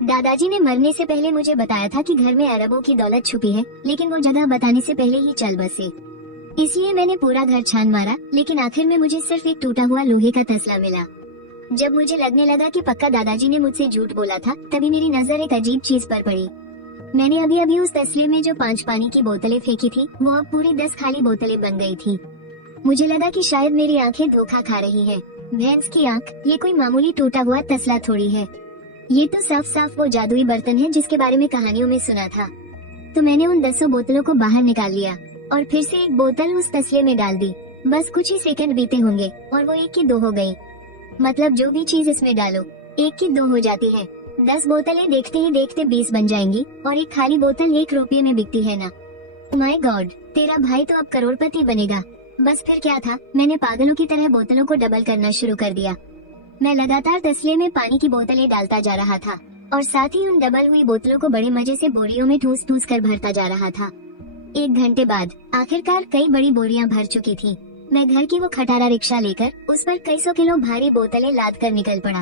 दादाजी ने मरने से पहले मुझे बताया था कि घर में अरबों की दौलत छुपी है, लेकिन वो जगह बताने से पहले ही चल बसे। इसलिए मैंने पूरा घर छान मारा, लेकिन आखिर में मुझे सिर्फ एक टूटा हुआ लोहे का तसला मिला। जब मुझे लगने लगा कि पक्का दादाजी ने मुझसे झूठ बोला था, तभी मेरी नजर एक अजीब चीज पर पड़ी। मैंने अभी अभी उस तसले में जो 5 पानी की बोतलें फेंकी थी, वो अब पूरी 10 खाली बोतलें बन गई थी। मुझे लगा कि शायद मेरी आंखें धोखा खा रही है। भैंस की आंख, ये कोई मामूली टूटा हुआ तसला थोड़ी है। ये तो साफ साफ वो जादुई बर्तन है जिसके बारे में कहानियों में सुना था। तो मैंने उन 10 बोतलों को बाहर निकाल लिया और फिर से एक बोतल उस तसले में डाल दी। बस कुछ ही सेकंड बीते होंगे और वो 1 की 2 हो गई। मतलब जो भी चीज इसमें डालो 1 की 2 हो जाती है। 10 बोतलें देखते ही देखते 20 बन जाएंगी और एक खाली बोतल 1 रुपये में बिकती है ना। माय गॉड, तेरा भाई तो अब करोड़पति बनेगा। बस फिर क्या था, मैंने पागलों की तरह बोतलों को डबल करना शुरू कर दिया। मैं लगातार तसले में पानी की बोतलें डालता जा रहा था और साथ ही उन डबल हुई बोतलों को बड़े मजे से बोरियों में ठूस ठूस कर भरता जा रहा था। 1 घंटे बाद आखिरकार कई बड़ी बोरियां भर चुकी थी। मैं घर की वो खटारा रिक्शा लेकर उस पर कई 100 किलो भारी बोतलें लाद कर निकल पड़ा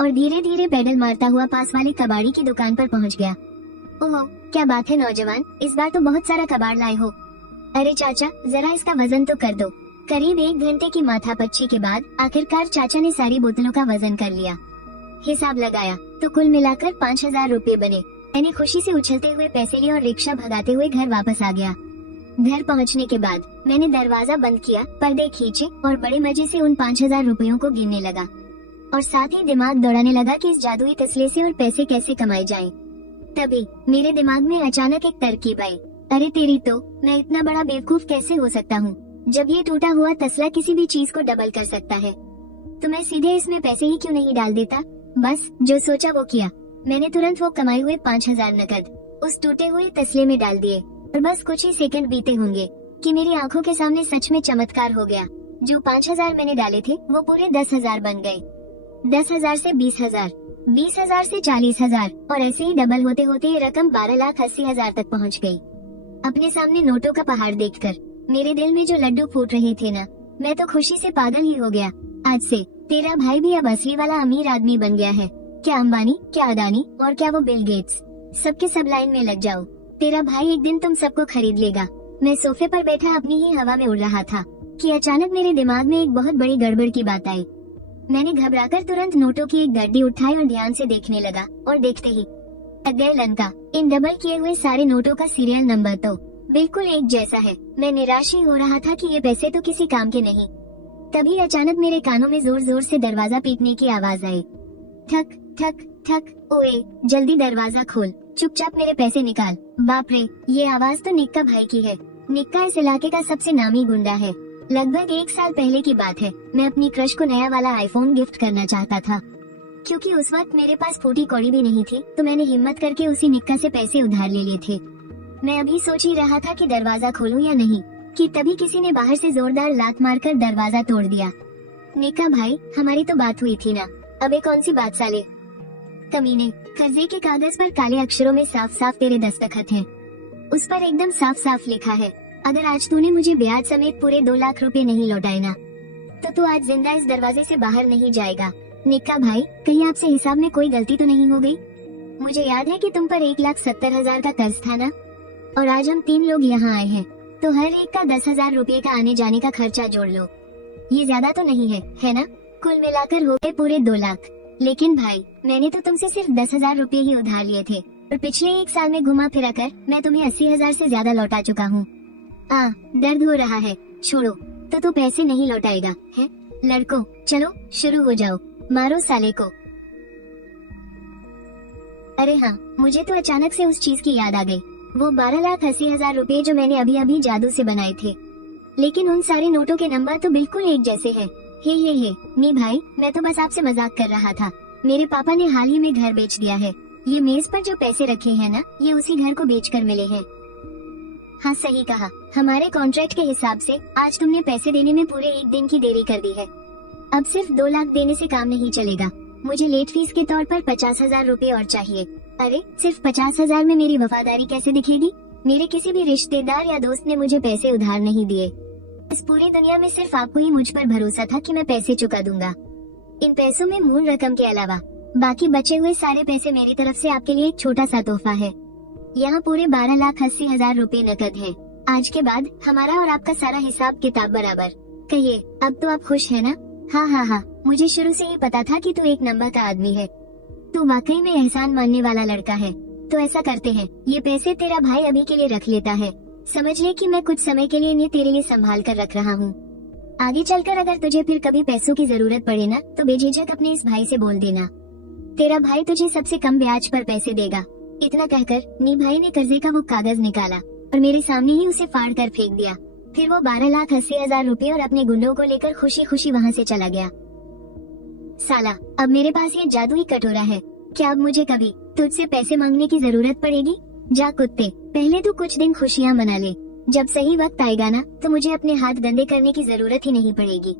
और धीरे धीरे पैडल मारता हुआ पास वाले कबाड़ी की दुकान पर पहुंच गया। ओहो, क्या बात है नौजवान, इस बार तो बहुत सारा कबाड़ लाए हो। अरे चाचा, जरा इसका वजन तो कर दो। करीब 1 घंटे की माथापच्ची के बाद आखिरकार चाचा ने सारी बोतलों का वजन कर लिया। हिसाब लगाया तो कुल मिलाकर 5000 रुपए बने। मैंने खुशी से उछलते हुए पैसे लिए और रिक्शा भगाते हुए घर वापस आ गया। घर पहुंचने के बाद मैंने दरवाजा बंद किया, पर्दे खींचे और बड़े मजे से उन 5000 रुपयों को गिनने लगा और साथ ही दिमाग दौड़ाने लगा कि इस जादुई तसले से और पैसे कैसे कमाए जाएं। तभी मेरे दिमाग में अचानक एक तरकीब आई। अरे तेरी तो, मैं इतना बड़ा बेवकूफ कैसे हो सकता हूँ जब ये टूटा हुआ तसला किसी भी चीज को डबल कर सकता है, तो मैं सीधे इसमें पैसे ही क्यों नहीं डाल देता। बस जो सोचा वो किया। मैंने तुरंत वो कमाए हुए 5000 नकद उस टूटे हुए तसले में डाल दिए और बस कुछ ही सेकंड बीते होंगे कि मेरी आंखों के सामने सच में चमत्कार हो गया। जो 5000 मैंने डाले थे वो पूरे 10,000 बन गए। 10,000 से 20,000, 20,000 से 40,000 और ऐसे ही डबल होते होते ये रकम 12,80,000 तक पहुंच गई। अपने सामने नोटों का पहाड़ देखकर मेरे दिल में जो लड्डू फूट रहे थे ना, मैं तो खुशी से पागल ही हो गया। आज से तेरा भाई भी अब असली वाला अमीर आदमी बन गया है। क्या अंबानी, क्या अदानी और क्या वो बिल गेट्स, सबके सब लाइन में लग जाओ। तेरा भाई एक दिन तुम सबको खरीद लेगा। मैं सोफे पर बैठा अपनी ही हवा में उड़ रहा था कि अचानक मेरे दिमाग में एक बहुत बड़ी गड़बड़ की बात आई। मैंने घबराकर तुरंत नोटों की एक गड्डी उठाई और ध्यान से देखने लगा और देखते ही लग गए लंका। इन डबल किए हुए सारे नोटों का सीरियल नंबर तो बिल्कुल एक जैसा है। मैं निराश ही हो रहा था कि ये पैसे तो किसी काम के नहीं। तभी अचानक मेरे कानों में जोर जोर से दरवाजा पीटने की आवाज आई। ठक ठक ठक। ओए जल्दी दरवाजा खोल, चुपचाप मेरे पैसे निकाल। बाप रे, ये आवाज तो निक्का भाई की है। निक्का इस इलाके का सबसे नामी गुंडा है। लगभग 1 साल पहले की बात है। मैं अपनी क्रश को नया वाला आईफोन गिफ्ट करना चाहता था। क्योंकि उस वक्त मेरे पास फूटी कौड़ी भी नहीं थी, तो मैंने हिम्मत करके उसी निक्का से पैसे उधार ले लिए थे। मैं अभी सोच ही रहा था कि दरवाजा खोलूं या नहीं, कि तभी किसी ने बाहर से जोरदार लात मारकर दरवाजा तोड़ दिया। निक्का भाई, हमारी तो बात हुई थी ना। अबे कौन सी बात साले कमीने। कर्जे के कागज पर काले अक्षरों में साफ साफ तेरे दस्तखत हैं। उस पर एकदम साफ साफ लिखा है, अगर आज तूने मुझे ब्याज समेत पूरे 2 लाख रुपए नहीं लौटाए ना, तो तू आज जिंदा इस दरवाजे से बाहर नहीं जाएगा। निक्का भाई, कहीं आपसे हिसाब में कोई गलती तो नहीं हो गई? मुझे याद है कि तुम पर 1,70,000 का कर्ज था ना, और आज हम 3 लोग यहाँ आए हैं, तो हर एक का 10,000 रुपए का आने जाने का खर्चा जोड़ लो। ये ज्यादा तो नहीं है ना? कुल मिलाकर हो गए पूरे 2 लाख। लेकिन भाई, मैंने तो तुमसे सिर्फ 10,000 रुपए ही उधार लिए थे और पिछले 1 साल में घुमा फिरा कर मैं तुम्हें 80,000 से ज्यादा लौटा चुका हूँ। दर्द हो रहा है, छोड़ो। तो तू पैसे नहीं लौटाएगा है? लड़को, चलो शुरू हो जाओ, मारो साले को। अरे हाँ, मुझे तो अचानक से उस चीज की याद आ गई, वो 12,80,000 रुपए जो मैंने अभी अभी जादू से बनाए थे। लेकिन उन सारे नोटों के नंबर तो बिल्कुल एक जैसे हैं। हे नी भाई, मैं तो बस आपसे मजाक कर रहा था। मेरे पापा ने हाल ही में घर बेच दिया है। ये मेज पर जो पैसे रखे हैं ना, ये उसी घर को बेचकर मिले हैं। हाँ सही कहा, हमारे कॉन्ट्रैक्ट के हिसाब से आज तुमने पैसे देने में पूरे 1 दिन की देरी कर दी है। अब सिर्फ 2 लाख देने से काम नहीं चलेगा। मुझे लेट फीस के तौर पर 50,000 रुपए और चाहिए। अरे सिर्फ 50,000 में मेरी वफादारी कैसे दिखेगी? मेरे किसी भी रिश्तेदार या दोस्त ने मुझे पैसे उधार नहीं दिए। इस पूरी दुनिया में सिर्फ आपको ही मुझ पर भरोसा था कि मैं पैसे चुका दूंगा। इन पैसों में मूल रकम के अलावा बाकी बचे हुए सारे पैसे मेरी तरफ से आपके लिए एक छोटा सा तोहफा है। यहाँ पूरे 12,80,000 रुपए नकद है। आज के बाद हमारा और आपका सारा हिसाब किताब बराबर। कहिए, अब तो आप खुश है ना? हाँ हाँ हाँ, मुझे शुरू से ही पता था कि तू एक नंबर का आदमी है। तू वाकई में एहसान मानने वाला लड़का है। तो ऐसा करते हैं, ये पैसे तेरा भाई अभी के लिए रख लेता है। समझ ले कि मैं कुछ समय के लिए इन्हें तेरे लिए संभाल कर रख रहा हूँ। आगे चलकर अगर तुझे फिर कभी पैसों की जरूरत पड़े ना, तो बेझिझक अपने इस भाई से बोल देना। तेरा भाई तुझे सबसे कम ब्याज पर पैसे देगा। इतना कहकर नी भाई ने कर्जे का वो कागज निकाला और मेरे सामने ही उसे फाड़ कर फेंक दिया। फिर वो 12,80,000 रुपए और अपने गुंडों को लेकर खुशी खुशी वहाँ से चला गया। साला, अब मेरे पास ये जादुई कटोरा है, क्या अब मुझे कभी तुझसे पैसे मांगने की जरूरत पड़ेगी? जा कुत्ते, पहले तू कुछ दिन खुशियाँ मना ले। जब सही वक्त आएगा ना, तो मुझे अपने हाथ गंदे करने की जरूरत ही नहीं पड़ेगी।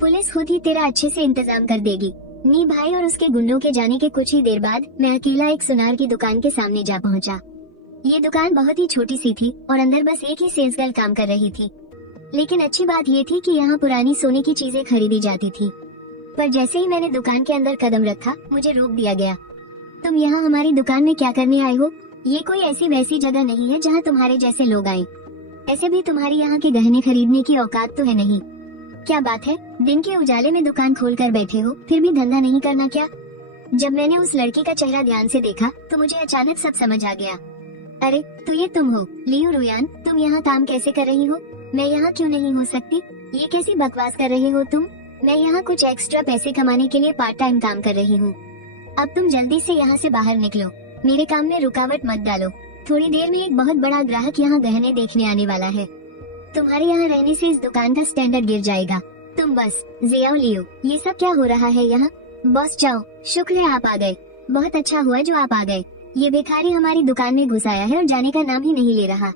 पुलिस खुद ही तेरा अच्छे से इंतजाम कर देगी। नी भाई और उसके गुंडों के जाने के कुछ ही देर बाद मैं अकेला एक सुनार की दुकान के सामने जा पहुंचा। ये दुकान बहुत ही छोटी सी थी और अंदर बस एक ही सेल्स गर्ल काम कर रही थी। लेकिन अच्छी बात ये थी कि यहाँ पुरानी सोने की चीजें खरीदी जाती थी। पर जैसे ही मैंने दुकान के अंदर कदम रखा, मुझे रोक दिया गया। तुम यहाँ हमारी दुकान में क्या करने आए हो? ये कोई ऐसी वैसी जगह नहीं है जहाँ तुम्हारे जैसे लोग आए। ऐसे भी तुम्हारी यहाँ के गहने खरीदने की औकात तो है नहीं। क्या बात है, दिन के उजाले में दुकान खोल कर बैठे हो, फिर भी धंधा नहीं करना क्या? जब मैंने उस लड़की का चेहरा ध्यान से देखा तो मुझे अचानक सब समझ आ गया। अरे तो ये तुम हो लियो रुयान, तुम यहाँ काम कैसे कर रही हो? मैं यहाँ क्यों नहीं हो सकती? ये कैसी बकवास कर रहे हो तुम? मैं यहाँ कुछ एक्स्ट्रा पैसे कमाने के लिए पार्ट टाइम काम कर रही हूँ। अब तुम जल्दी से यहाँ से बाहर निकलो, मेरे काम में रुकावट मत डालो। थोड़ी देर में एक बहुत बड़ा ग्राहक यहाँ गहने देखने आने वाला है। तुम्हारे यहाँ रहने से इस दुकान का स्टैंडर्ड गिर जाएगा। तुम बस जियाओ लियो। ये सब क्या हो रहा है यहाँ? बॉस जाओ, शुक्र है आप आ गए। बहुत अच्छा हुआ जो आप आ गए। ये भिखारी हमारी दुकान में घुस आया है और जाने का नाम ही नहीं ले रहा।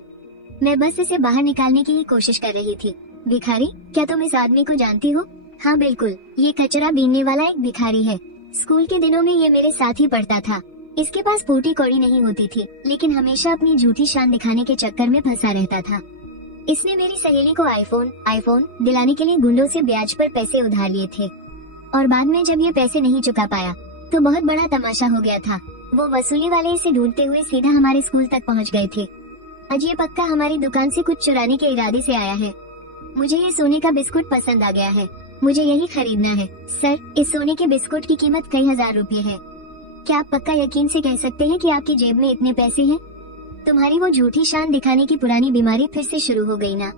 मैं बस इसे बाहर निकालने की ही कोशिश कर रही थी। भिखारी? क्या तुम इस आदमी को जानती हो? हाँ बिल्कुल, ये कचरा बीनने वाला एक भिखारी है। स्कूल के दिनों में ये मेरे साथ ही पढ़ता था। इसके पास फूटी कौड़ी नहीं होती थी, लेकिन हमेशा अपनी झूठी शान दिखाने के चक्कर में फंसा रहता था। इसने मेरी सहेली को आईफोन दिलाने के लिए गुंडों से ब्याज पर पैसे उधार लिए थे और बाद में जब ये पैसे नहीं चुका पाया तो बहुत बड़ा तमाशा हो गया था। वो वसूली वाले इसे ढूंढते हुए सीधा हमारे स्कूल तक पहुंच गए थे। आज ये पक्का हमारी दुकान से कुछ चुराने के इरादे से आया है। मुझे ये सोने का बिस्कुट पसंद आ गया है, मुझे यही खरीदना है। सर, इस सोने के बिस्कुट की कीमत कई हजार रुपए है। क्या आप पक्का यकीन से कह सकते हैं कि आपकी जेब में इतने पैसे हैं? तुम्हारी वो झूठी शान दिखाने की पुरानी बीमारी फिर से शुरू हो गई ना?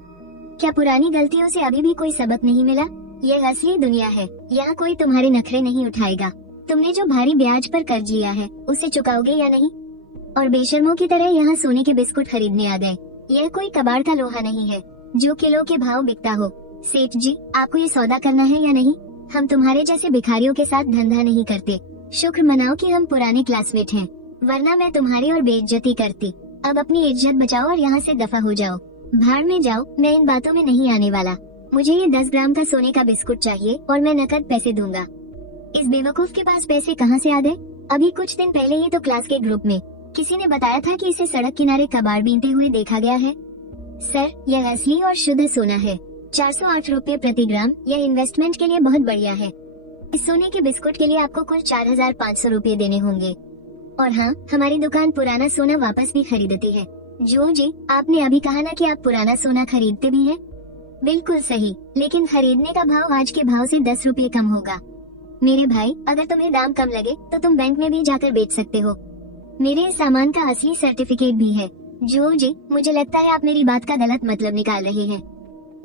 क्या पुरानी गलतियों से अभी भी कोई सबक नहीं मिला? यह असली दुनिया है, यहाँ कोई तुम्हारे नखरे नहीं उठाएगा। तुमने जो भारी ब्याज पर कर्ज लिया है उसे चुकाओगे या नहीं? और बेशर्मों की तरह यहाँ सोने के बिस्कुट खरीदने आ गए। यह कोई कबाड़ का लोहा नहीं है जो किलो के भाव बिकता हो। सेठ जी, आपको ये सौदा करना है या नहीं? हम तुम्हारे जैसे भिखारियों के साथ धंधा नहीं करते। शुक्र मनाओ कि हम पुराने क्लासमेट हैं, वरना मैं तुम्हारी और बेइज्जती करती। अब अपनी इज्जत बचाओ और यहाँ से दफा हो जाओ। भाड़ में जाओ, मैं इन बातों में नहीं आने वाला। मुझे ये 10 ग्राम का सोने का बिस्कुट चाहिए और मैं नकद पैसे दूंगा। इस बेवकूफ के पास पैसे कहाँ से आ गए? अभी कुछ दिन पहले ही तो क्लास के ग्रुप में किसी ने बताया था कि इसे सड़क किनारे कबाड़ बीनते हुए देखा गया है। सर, यह असली और शुद्ध सोना है। 408 रुपए प्रति ग्राम। यह इन्वेस्टमेंट के लिए बहुत बढ़िया है। इस सोने के बिस्कुट के लिए आपको कुल 4,500 रुपए देने होंगे। और हाँ, हमारी दुकान पुराना सोना वापस भी खरीदती है। जो जी, आपने अभी कहा ना कि आप पुराना सोना खरीदते भी हैं? बिल्कुल सही, लेकिन खरीदने का भाव आज के भाव से 10 रुपए कम होगा। मेरे भाई, अगर तुम्हें दाम कम लगे तो तुम बैंक में भी जाकर बेच सकते हो। मेरे इस सामान का असली सर्टिफिकेट भी है। जो जी, मुझे लगता है आप मेरी बात का गलत मतलब निकाल रहे हैं।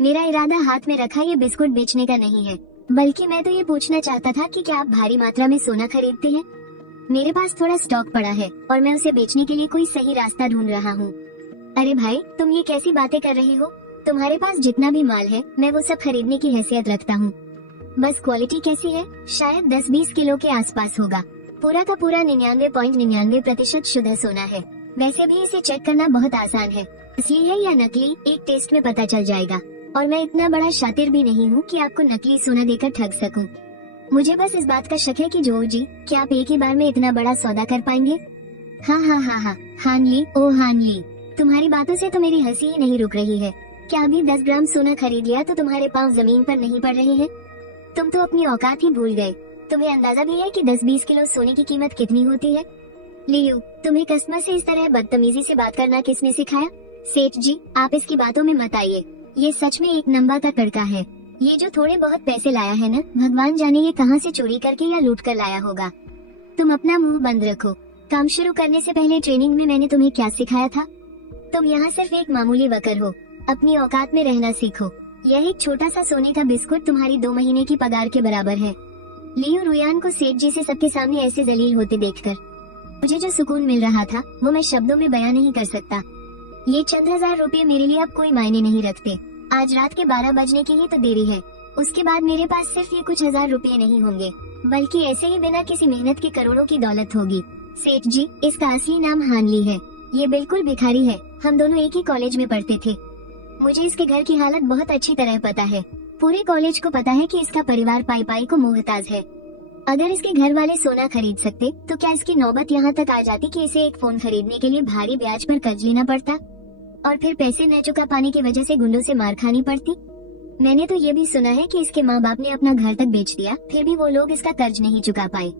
मेरा इरादा हाथ में रखा ये बिस्कुट बेचने का नहीं है, बल्कि मैं तो ये पूछना चाहता था कि क्या आप भारी मात्रा में सोना खरीदते हैं? मेरे पास थोड़ा स्टॉक पड़ा है और मैं उसे बेचने के लिए कोई सही रास्ता ढूंढ रहा हूँ। अरे भाई, तुम ये कैसी बातें कर रहे हो? तुम्हारे पास जितना भी माल है मैं वो सब खरीदने की हैसियत रखता हूँ। बस क्वालिटी कैसी है? शायद 10-20 किलो के आसपास होगा। पूरा का पूरा 99.99% शुद्ध सोना है। वैसे भी इसे चेक करना बहुत आसान है। असली है या नकली एक टेस्ट में पता चल जाएगा। और मैं इतना बड़ा शातिर भी नहीं हूँ कि आपको नकली सोना देकर ठग सकूं। मुझे बस इस बात का शक है कि जो जी, क्या आप एक ही बार में इतना बड़ा सौदा कर पाएंगे? हाँ, हानली, ओ हानली, तुम्हारी बातों से तो मेरी हंसी ही नहीं रुक रही है। क्या अभी 10 ग्राम सोना खरीद लिया तो तुम्हारे पाँव जमीन पर नहीं पड़ रहे हैं? तुम तो अपनी औकात ही भूल गए। तुम्हें अंदाजा भी है कि 10-20 किलो सोने की कीमत कितनी होती है? लियो, तुम्हें कस्टमर से इस तरह बदतमीजी से बात करना किसने सिखाया? सेठ जी, आप इसकी बातों में मत आइए। ये सच में एक नंबर का तड़का है। ये जो थोड़े बहुत पैसे लाया है ना, भगवान जाने ये कहां से चोरी करके या लूट कर लाया होगा। तुम अपना मुंह बंद रखो। काम शुरू करने से पहले ट्रेनिंग में मैंने तुम्हें क्या सिखाया था? तुम यहाँ सिर्फ एक मामूली वर्कर हो। अपनी औकात में रहना सीखो। यह एक छोटा सा सोने का बिस्कुट तुम्हारी 2 महीने की पगार के बराबर है। लियो रुयान को सेठ जी से सबके सामने ऐसे जलील होते देखकर मुझे जो सुकून मिल रहा था वो मैं शब्दों में बयां नहीं कर सकता। ये चंद हजार रुपये मेरे लिए अब कोई मायने नहीं रखते। आज रात के 12 बजने की ही तो देरी है। उसके बाद मेरे पास सिर्फ ये कुछ हजार रुपये नहीं होंगे, बल्कि ऐसे ही बिना किसी मेहनत के करोड़ों की दौलत होगी। सेठ जी, इसका असली नाम हानली है। ये बिल्कुल भिखारी है। हम दोनों एक ही कॉलेज में पढ़ते थे। मुझे इसके घर की हालत बहुत अच्छी तरह पता है। पूरे कॉलेज को पता है कि इसका परिवार पाई पाई को मोहताज है। अगर इसके घर वाले सोना खरीद सकते तो क्या इसकी नौबत यहाँ तक आ जाती कि इसे एक फोन खरीदने के लिए भारी ब्याज पर कर्ज लेना पड़ता और फिर पैसे न चुका पाने की वजह से गुंडों से मार खानी पड़ती? मैंने तो ये भी सुना है कि इसके माँ बाप ने अपना घर तक बेच दिया, फिर भी वो लोग इसका कर्ज नहीं चुका पाए।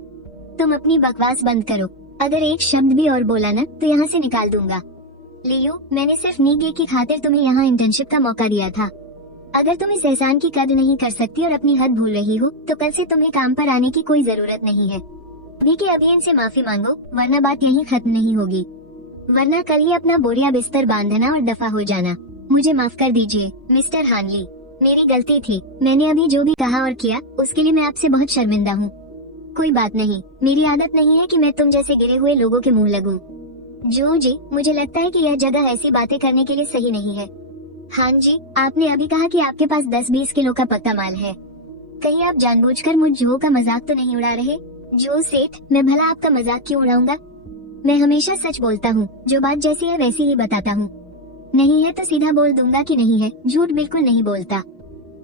तुम अपनी बकवास बंद करो। अगर एक शब्द भी और बोला न तो यहाँ से निकाल दूंगा। लियो, मैंने सिर्फ नीगे की खातिर तुम्हें यहाँ इंटर्नशिप का मौका दिया था। अगर तुम इस एहसान की कदर नहीं कर सकती और अपनी हद भूल रही हो तो कल से तुम्हें काम पर आने की कोई जरूरत नहीं है। अभी के अभी इनसे माफी मांगो, वरना बात यहीं खत्म नहीं होगी। वरना कल ही अपना बोरिया बिस्तर बांधना और दफा हो जाना। मुझे माफ कर दीजिए मिस्टर हानली, मेरी गलती थी। मैंने अभी जो भी कहा और किया उसके लिए मैं आपसे बहुत शर्मिंदा हूँ। कोई बात नहीं, मेरी आदत नहीं है कि मैं तुम जैसे गिरे हुए लोगों के मुंह लगूं। जो जी, मुझे लगता है कि यह जगह ऐसी बातें करने के लिए सही नहीं है। हाँ जी, आपने अभी कहा कि आपके पास 10-20 किलो का पक्का माल है। कहीं आप जानबूझकर मुझ जो का मजाक तो नहीं उड़ा रहे? जो सेठ, मैं भला आपका मजाक क्यों उड़ाऊंगा? मैं हमेशा सच बोलता हूँ। जो बात जैसी है वैसी ही बताता हूँ। नहीं है तो सीधा बोल दूंगा कि नहीं है। झूठ बिल्कुल नहीं बोलता।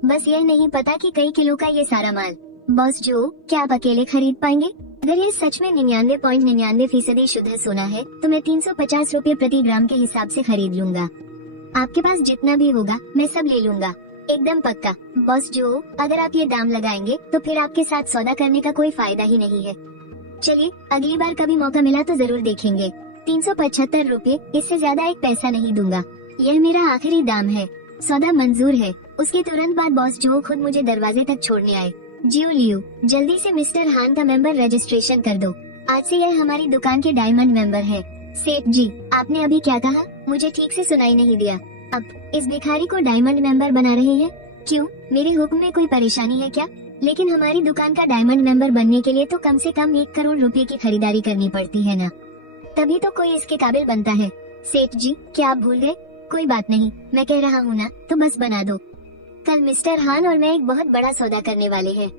बस यह नहीं पता कि कई किलो का ये सारा माल। बॉस जो, क्या आप अकेले खरीद पाएंगे? अगर ये सच में 99.99% शुद्ध सोना है तो मैं 350 रुपए प्रति ग्राम के हिसाब से खरीद लूंगा। आपके पास जितना भी होगा मैं सब ले लूंगा, एकदम पक्का। बॉस जो, अगर आप ये दाम लगाएंगे तो फिर आपके साथ सौदा करने का कोई फायदा ही नहीं है। चलिए, अगली बार कभी मौका मिला तो जरूर देखेंगे। 375 रुपए, इससे ज्यादा एक पैसा नहीं दूंगा। यह मेरा आखिरी दाम है। सौदा मंजूर है। उसके तुरंत बाद बॉस जो खुद मुझे दरवाजे तक छोड़ने आए। जियो लियो, जल्दी से मिस्टर हान का मेंबर रजिस्ट्रेशन कर दो। आज से यह हमारी दुकान के डायमंड मेंबर है। सेठ जी, आपने अभी क्या कहा? मुझे ठीक से सुनाई नहीं दिया। अब इस भिखारी को डायमंड मेंबर बना रहे हैं? क्यों, मेरे हुक्म में कोई परेशानी है क्या? लेकिन हमारी दुकान का डायमंड मेंबर बनने के लिए तो कम से कम 1 करोड़ रुपए की खरीदारी करनी पड़ती है ना, तभी तो कोई इसके काबिल बनता है। सेठ जी, क्या आप भूल गए? कोई बात नहीं, मैं कह रहा हूँ ना, तो बस बना दो। कल मिस्टर हान और मैं एक बहुत बड़ा सौदा करने वाले हैं।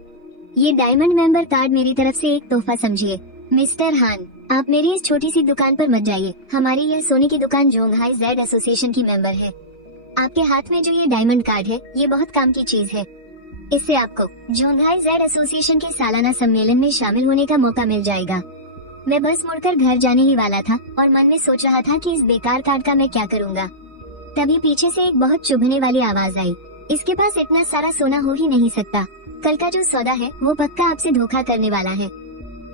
ये डायमंड मेंबर कार्ड मेरी तरफ से एक तोहफा समझिए। मिस्टर हान, आप मेरी इस छोटी सी दुकान पर मत जाइए। हमारी यह सोने की दुकान जोंगहाई जेड एसोसिएशन की मेंबर है। आपके हाथ में जो ये डायमंड कार्ड है, ये बहुत काम की चीज है। इससे आपको जोंगहाई जेड एसोसिएशन के सालाना सम्मेलन में शामिल होने का मौका मिल जाएगा। मैं बस मुड़कर घर जाने ही वाला था और मन में सोच रहा था कि इस बेकार कार्ड का मैं क्या करूँगा। तभी पीछे से एक बहुत चुभने वाली आवाज आई। इसके पास इतना सारा सोना हो ही नहीं सकता। कल का जो सौदा है वो पक्का आपसे धोखा करने वाला है।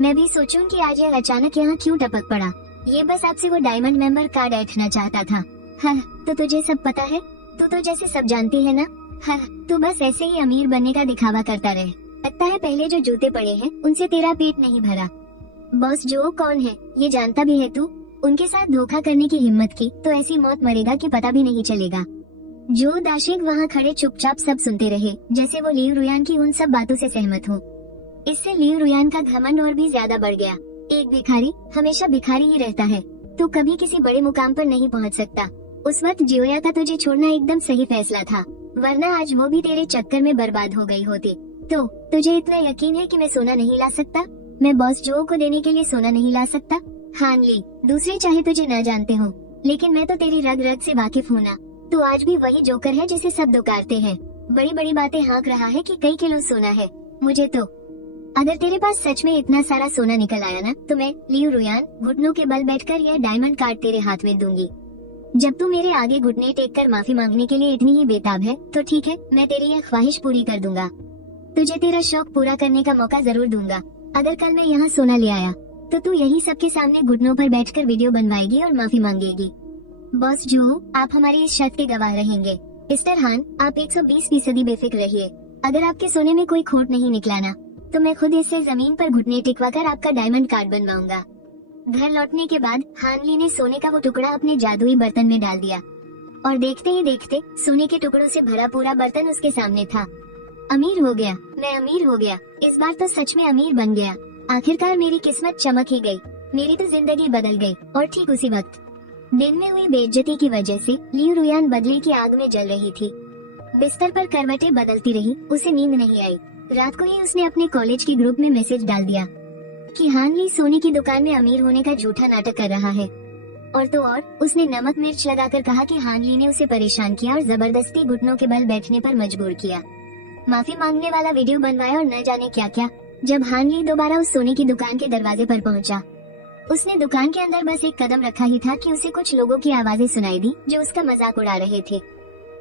मैं भी सोचूं कि आज यह अचानक यहाँ क्यों टपक पड़ा। ये बस आपसे वो डायमंड मेंबर कार्ड ऐंठना चाहता था। हाँ, तो तुझे सब पता है। तू तो जैसे सब जानती है ना। हाँ, तू बस ऐसे ही अमीर बनने का दिखावा करता रहे। लगता है पहले जो जूते पड़े हैं उनसे तेरा पेट नहीं भरा। बॉस जो कौन है ये जानता भी है तू? उनके साथ धोखा करने की हिम्मत की तो ऐसी मौत मरेगा कि पता भी नहीं चलेगा। जो दाशिक वहाँ खड़े चुपचाप सब सुनते रहे, जैसे वो लियू रुयान की उन सब बातों से सहमत हो। इससे लियू रुयान का घमंड और भी ज्यादा बढ़ गया। एक भिखारी हमेशा भिखारी ही रहता है। तू कभी किसी बड़े मुकाम पर नहीं पहुँच सकता। उस वक्त जियोया का तुझे छोड़ना एकदम सही फैसला था, वरना आज वो भी तेरे चक्कर में बर्बाद हो गई होती। तो तुझे इतना यकीन है कि मैं सोना नहीं ला सकता? मैं बॉस जो को देने के लिए सोना नहीं ला सकता? हान ली, दूसरे चाहे तुझे न जानते हो, लेकिन मैं तो तेरी रग रग से वाकिफ हूँ ना। तू आज भी वही जोकर है जिसे सब दुकारते हैं। बड़ी बड़ी बातें हाँक रहा है कि कई किलो सोना है। मुझे तो अगर तेरे पास सच में इतना सारा सोना निकल आया ना, तो मैं लियू रुयान घुटनों के बल बैठकर यह डायमंड कार्ड तेरे हाथ में दूंगी। जब तू मेरे आगे घुटने टेक कर माफी मांगने के लिए इतनी ही बेताब है तो ठीक है, मैं तेरी यह ख्वाहिश पूरी कर दूंगा। तुझे तेरा शौक पूरा करने का मौका जरूर दूंगा। अगर कल मैं यहाँ सोना ले आया तो तू यही सबके सामने घुटनों पर बैठकर वीडियो बनवाएगी और माफी मांगेगी। बॉस जो, आप हमारी इस शर्त के गवाह रहेंगे। मिस्टर हान, आप 120% बेफिक्र रहिए। अगर आपके सोने में कोई खोट नहीं निकलाना तो मैं खुद इससे जमीन पर घुटने टिकवाकर आपका डायमंड कार्ड बनवाऊंगा। घर लौटने के बाद हान ली ने सोने का वो टुकड़ा अपने जादुई बर्तन में डाल दिया और देखते ही देखते सोने के टुकड़ों से भरा पूरा बर्तन उसके सामने था। अमीर हो गया, मैं अमीर हो गया। इस बार तो सच में अमीर बन गया। आखिरकार मेरी किस्मत चमक ही गई। मेरी तो जिंदगी बदल गई। और ठीक उसी वक्त दिन में हुई बेइज्जती की वजह से लियू रुयान बदले की आग में जल रही थी। बिस्तर पर करवटें बदलती रही, उसे नींद नहीं आई। रात को ही उसने अपने कॉलेज के ग्रुप में मैसेज डाल दिया कि हान ली सोने की दुकान में अमीर होने का झूठा नाटक कर रहा है। और तो और उसने नमक मिर्च लगाकर कहा कि हान ली ने उसे परेशान किया और जबरदस्ती घुटनों के बल बैठने पर मजबूर किया। माफी मांगने वाला वीडियो बनवाया और न जाने क्या क्या। जब हान ली दोबारा उस सोने की दुकान के दरवाजे पर पहुंचा, उसने दुकान के अंदर बस एक कदम रखा ही था कि उसे कुछ लोगों की आवाजें सुनाई दी जो उसका मजाक उड़ा रहे थे।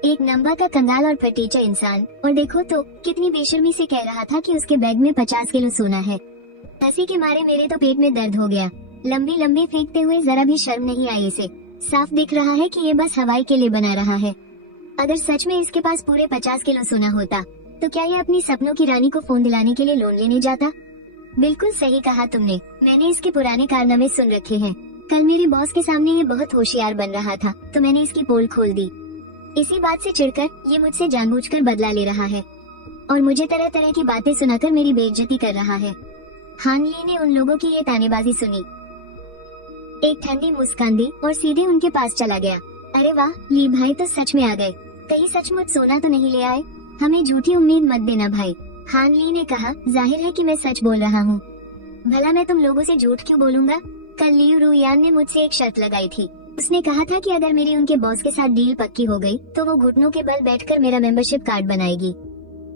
एक नंबर का कंगाल और फटीचा इंसान, और देखो तो कितनी बेशर्मी से कह रहा था कि उसके बैग में 50 किलो सोना है। हंसी के मारे मेरे तो पेट में दर्द हो गया। लंबी लंबी फेंकते हुए जरा भी शर्म नहीं आई इसे। साफ दिख रहा है कि ये बस हवाई के लिए बना रहा है। अगर सच में इसके पास पूरे 50 किलो सोना होता तो क्या ये अपनी सपनों की रानी को फोन दिलाने के लिए लोन लेने जाता? बिल्कुल सही कहा तुमने। मैंने इसके पुराने कारनामे सुन रखे हैं। कल मेरे बॉस के सामने ये बहुत होशियार बन रहा था तो मैंने इसकी पोल खोल दी। इसी बात से चिढ़कर ये मुझसे जानबूझकर बदला ले रहा है और मुझे तरह तरह की बातें सुनाकर मेरी बेइज्जती कर रहा है। हान ली ने उन लोगों की ये तानेबाजी सुनी, एक ठंडी मुस्कान दी और सीधे उनके पास चला गया। अरे वाह, ली भाई तो सच में आ गए। कहीं सचमुच सोना तो नहीं ले आए? हमें झूठी उम्मीद मत देना भाई। हान ली ने कहा, जाहिर है कि मैं सच बोल रहा हूँ। भला मैं तुम लोगों से झूठ क्यों बोलूंगा? कल लियू रुयान ने मुझसे एक शर्त लगाई थी। उसने कहा था कि अगर मेरी उनके बॉस के साथ डील पक्की हो गई तो वो घुटनों के बल बैठकर मेरा मेंबरशिप कार्ड बनाएगी।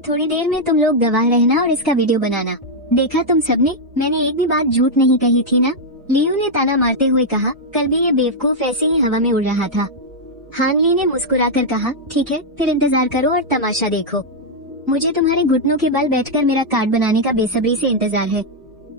थोड़ी देर में तुम लोग गवाह रहना और इसका वीडियो बनाना। देखा तुम सबने, मैंने एक भी बात झूठ नहीं कही थी ना? लियू ने ताना मारते हुए कहा। कल भी ये बेवकूफ ऐसे ही हवा में उड़ रहा था। हान ली ने मुस्कुराकर कहा, ठीक है, फिर इंतजार करो और तमाशा देखो। मुझे तुम्हारे घुटनों के बल बैठकर मेरा कार्ड बनाने का बेसब्री से इंतजार है।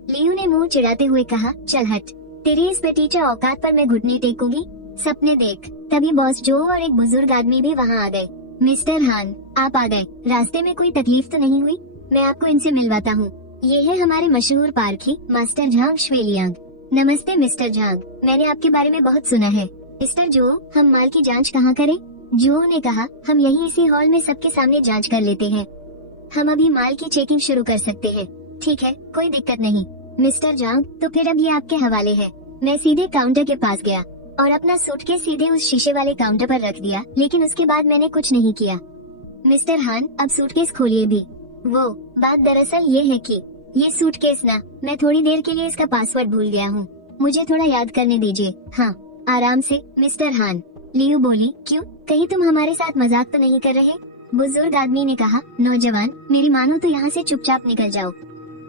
लियू ने मुंह चिढ़ाते हुए कहा, चल हट, तेरी इस बेटीचा औकात पर मैं घुटने टेकूंगी? सपने देख। तभी बॉस जो और एक बुजुर्ग आदमी भी वहाँ आ गए। मिस्टर हान, आप आ गए। रास्ते में कोई तकलीफ तो नहीं हुई? मैं आपको इनसे मिलवाता हूँ। ये है हमारे मशहूर पारखी मास्टर झांग श्वेलियांग। नमस्ते मिस्टर झांग, मैंने आपके बारे में बहुत सुना है। मिस्टर जो, हम माल की जांच कहाँ करें? जो ने कहा, हम यही इसी हॉल में सबके सामने जांच कर लेते हैं। हम अभी माल की चेकिंग शुरू कर सकते हैं। ठीक है, कोई दिक्कत नहीं। मिस्टर झांग, तो फिर अब ये आपके हवाले है। मैं सीधे काउंटर के पास गया और अपना सूटकेस सीधे उस शीशे वाले काउंटर पर रख दिया, लेकिन उसके बाद मैंने कुछ नहीं किया। मिस्टर हान, अब सूटकेस खोलिए भी। वो बात दरअसल ये है कि ये सूटकेस ना, मैं थोड़ी देर के लिए इसका पासवर्ड भूल गया हूँ। मुझे थोड़ा याद करने दीजिए। हाँ, आराम से मिस्टर हान। लियू बोली, क्यों, कहीं तुम हमारे साथ मजाक तो नहीं कर रहे? बुजुर्ग आदमी ने कहा, नौजवान, मेरी मानो तो यहाँ से चुपचाप निकल जाओ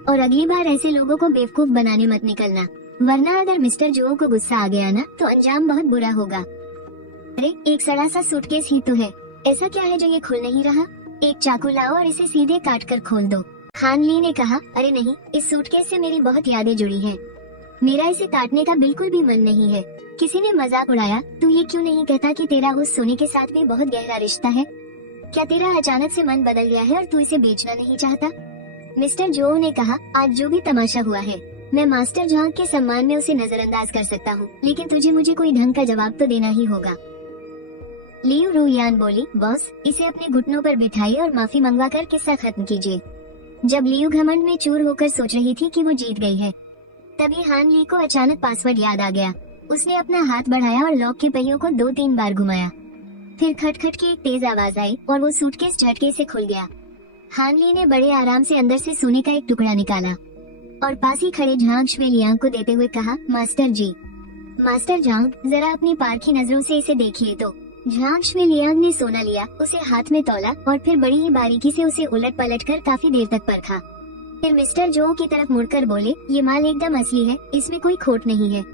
और अगली बार ऐसे लोगों को बेवकूफ बनाने मत निकलना, वरना अगर मिस्टर जो को गुस्सा आ गया ना तो अंजाम बहुत बुरा होगा। अरे एक सड़ा सा सूटकेस ही तो है, ऐसा क्या है जो ये खुल नहीं रहा? एक चाकू लाओ और इसे सीधे काट कर खोल दो। हान ली ने कहा, अरे नहीं, इस सूटकेस से मेरी बहुत यादें जुड़ी हैं। मेरा इसे काटने का बिल्कुल भी मन नहीं है। किसी ने मजाक उड़ाया, तू ये क्यों नहीं कहता कि तेरा उस सोने के साथ भी बहुत गहरा रिश्ता है? क्या तेरा अचानक से मन बदल गया है और तू इसे बेचना नहीं चाहता? मिस्टर जो ने कहा, आज जो भी तमाशा हुआ है, मैं मास्टर झांग के सम्मान में उसे नजरअंदाज कर सकता हूँ, लेकिन तुझे मुझे कोई ढंग का जवाब तो देना ही होगा। लियू रुयान बोली, बॉस, इसे अपने घुटनों पर बिठाइए और माफी मंगवा कर किस्सा खत्म कीजिए। जब लियू घमंड में चूर होकर सोच रही थी कि वो जीत गई है, तभी हान ली को अचानक पासवर्ड याद आ गया। उसने अपना हाथ बढ़ाया और लॉक के पहियों को 2-3 बार घुमाया। फिर खटखट की एक तेज आवाज आई और वो सूटकेस झटके से खुल गया। हान ली ने बड़े आराम से अंदर से सोने का एक टुकड़ा निकाला और पास ही खड़े झांग श्वेलियांग को देते हुए कहा, मास्टर जी। मास्टर झांग, जरा अपनी पारखी नजरों से इसे देखिए तो। झांग श्वेलियांग ने सोना लिया, उसे हाथ में तौला और फिर बड़ी ही बारीकी से उसे उलट पलट कर काफी देर तक परखा। फिर मिस्टर जो की तरफ मुड़कर बोले, ये माल एकदम असली है, इसमें कोई खोट नहीं है।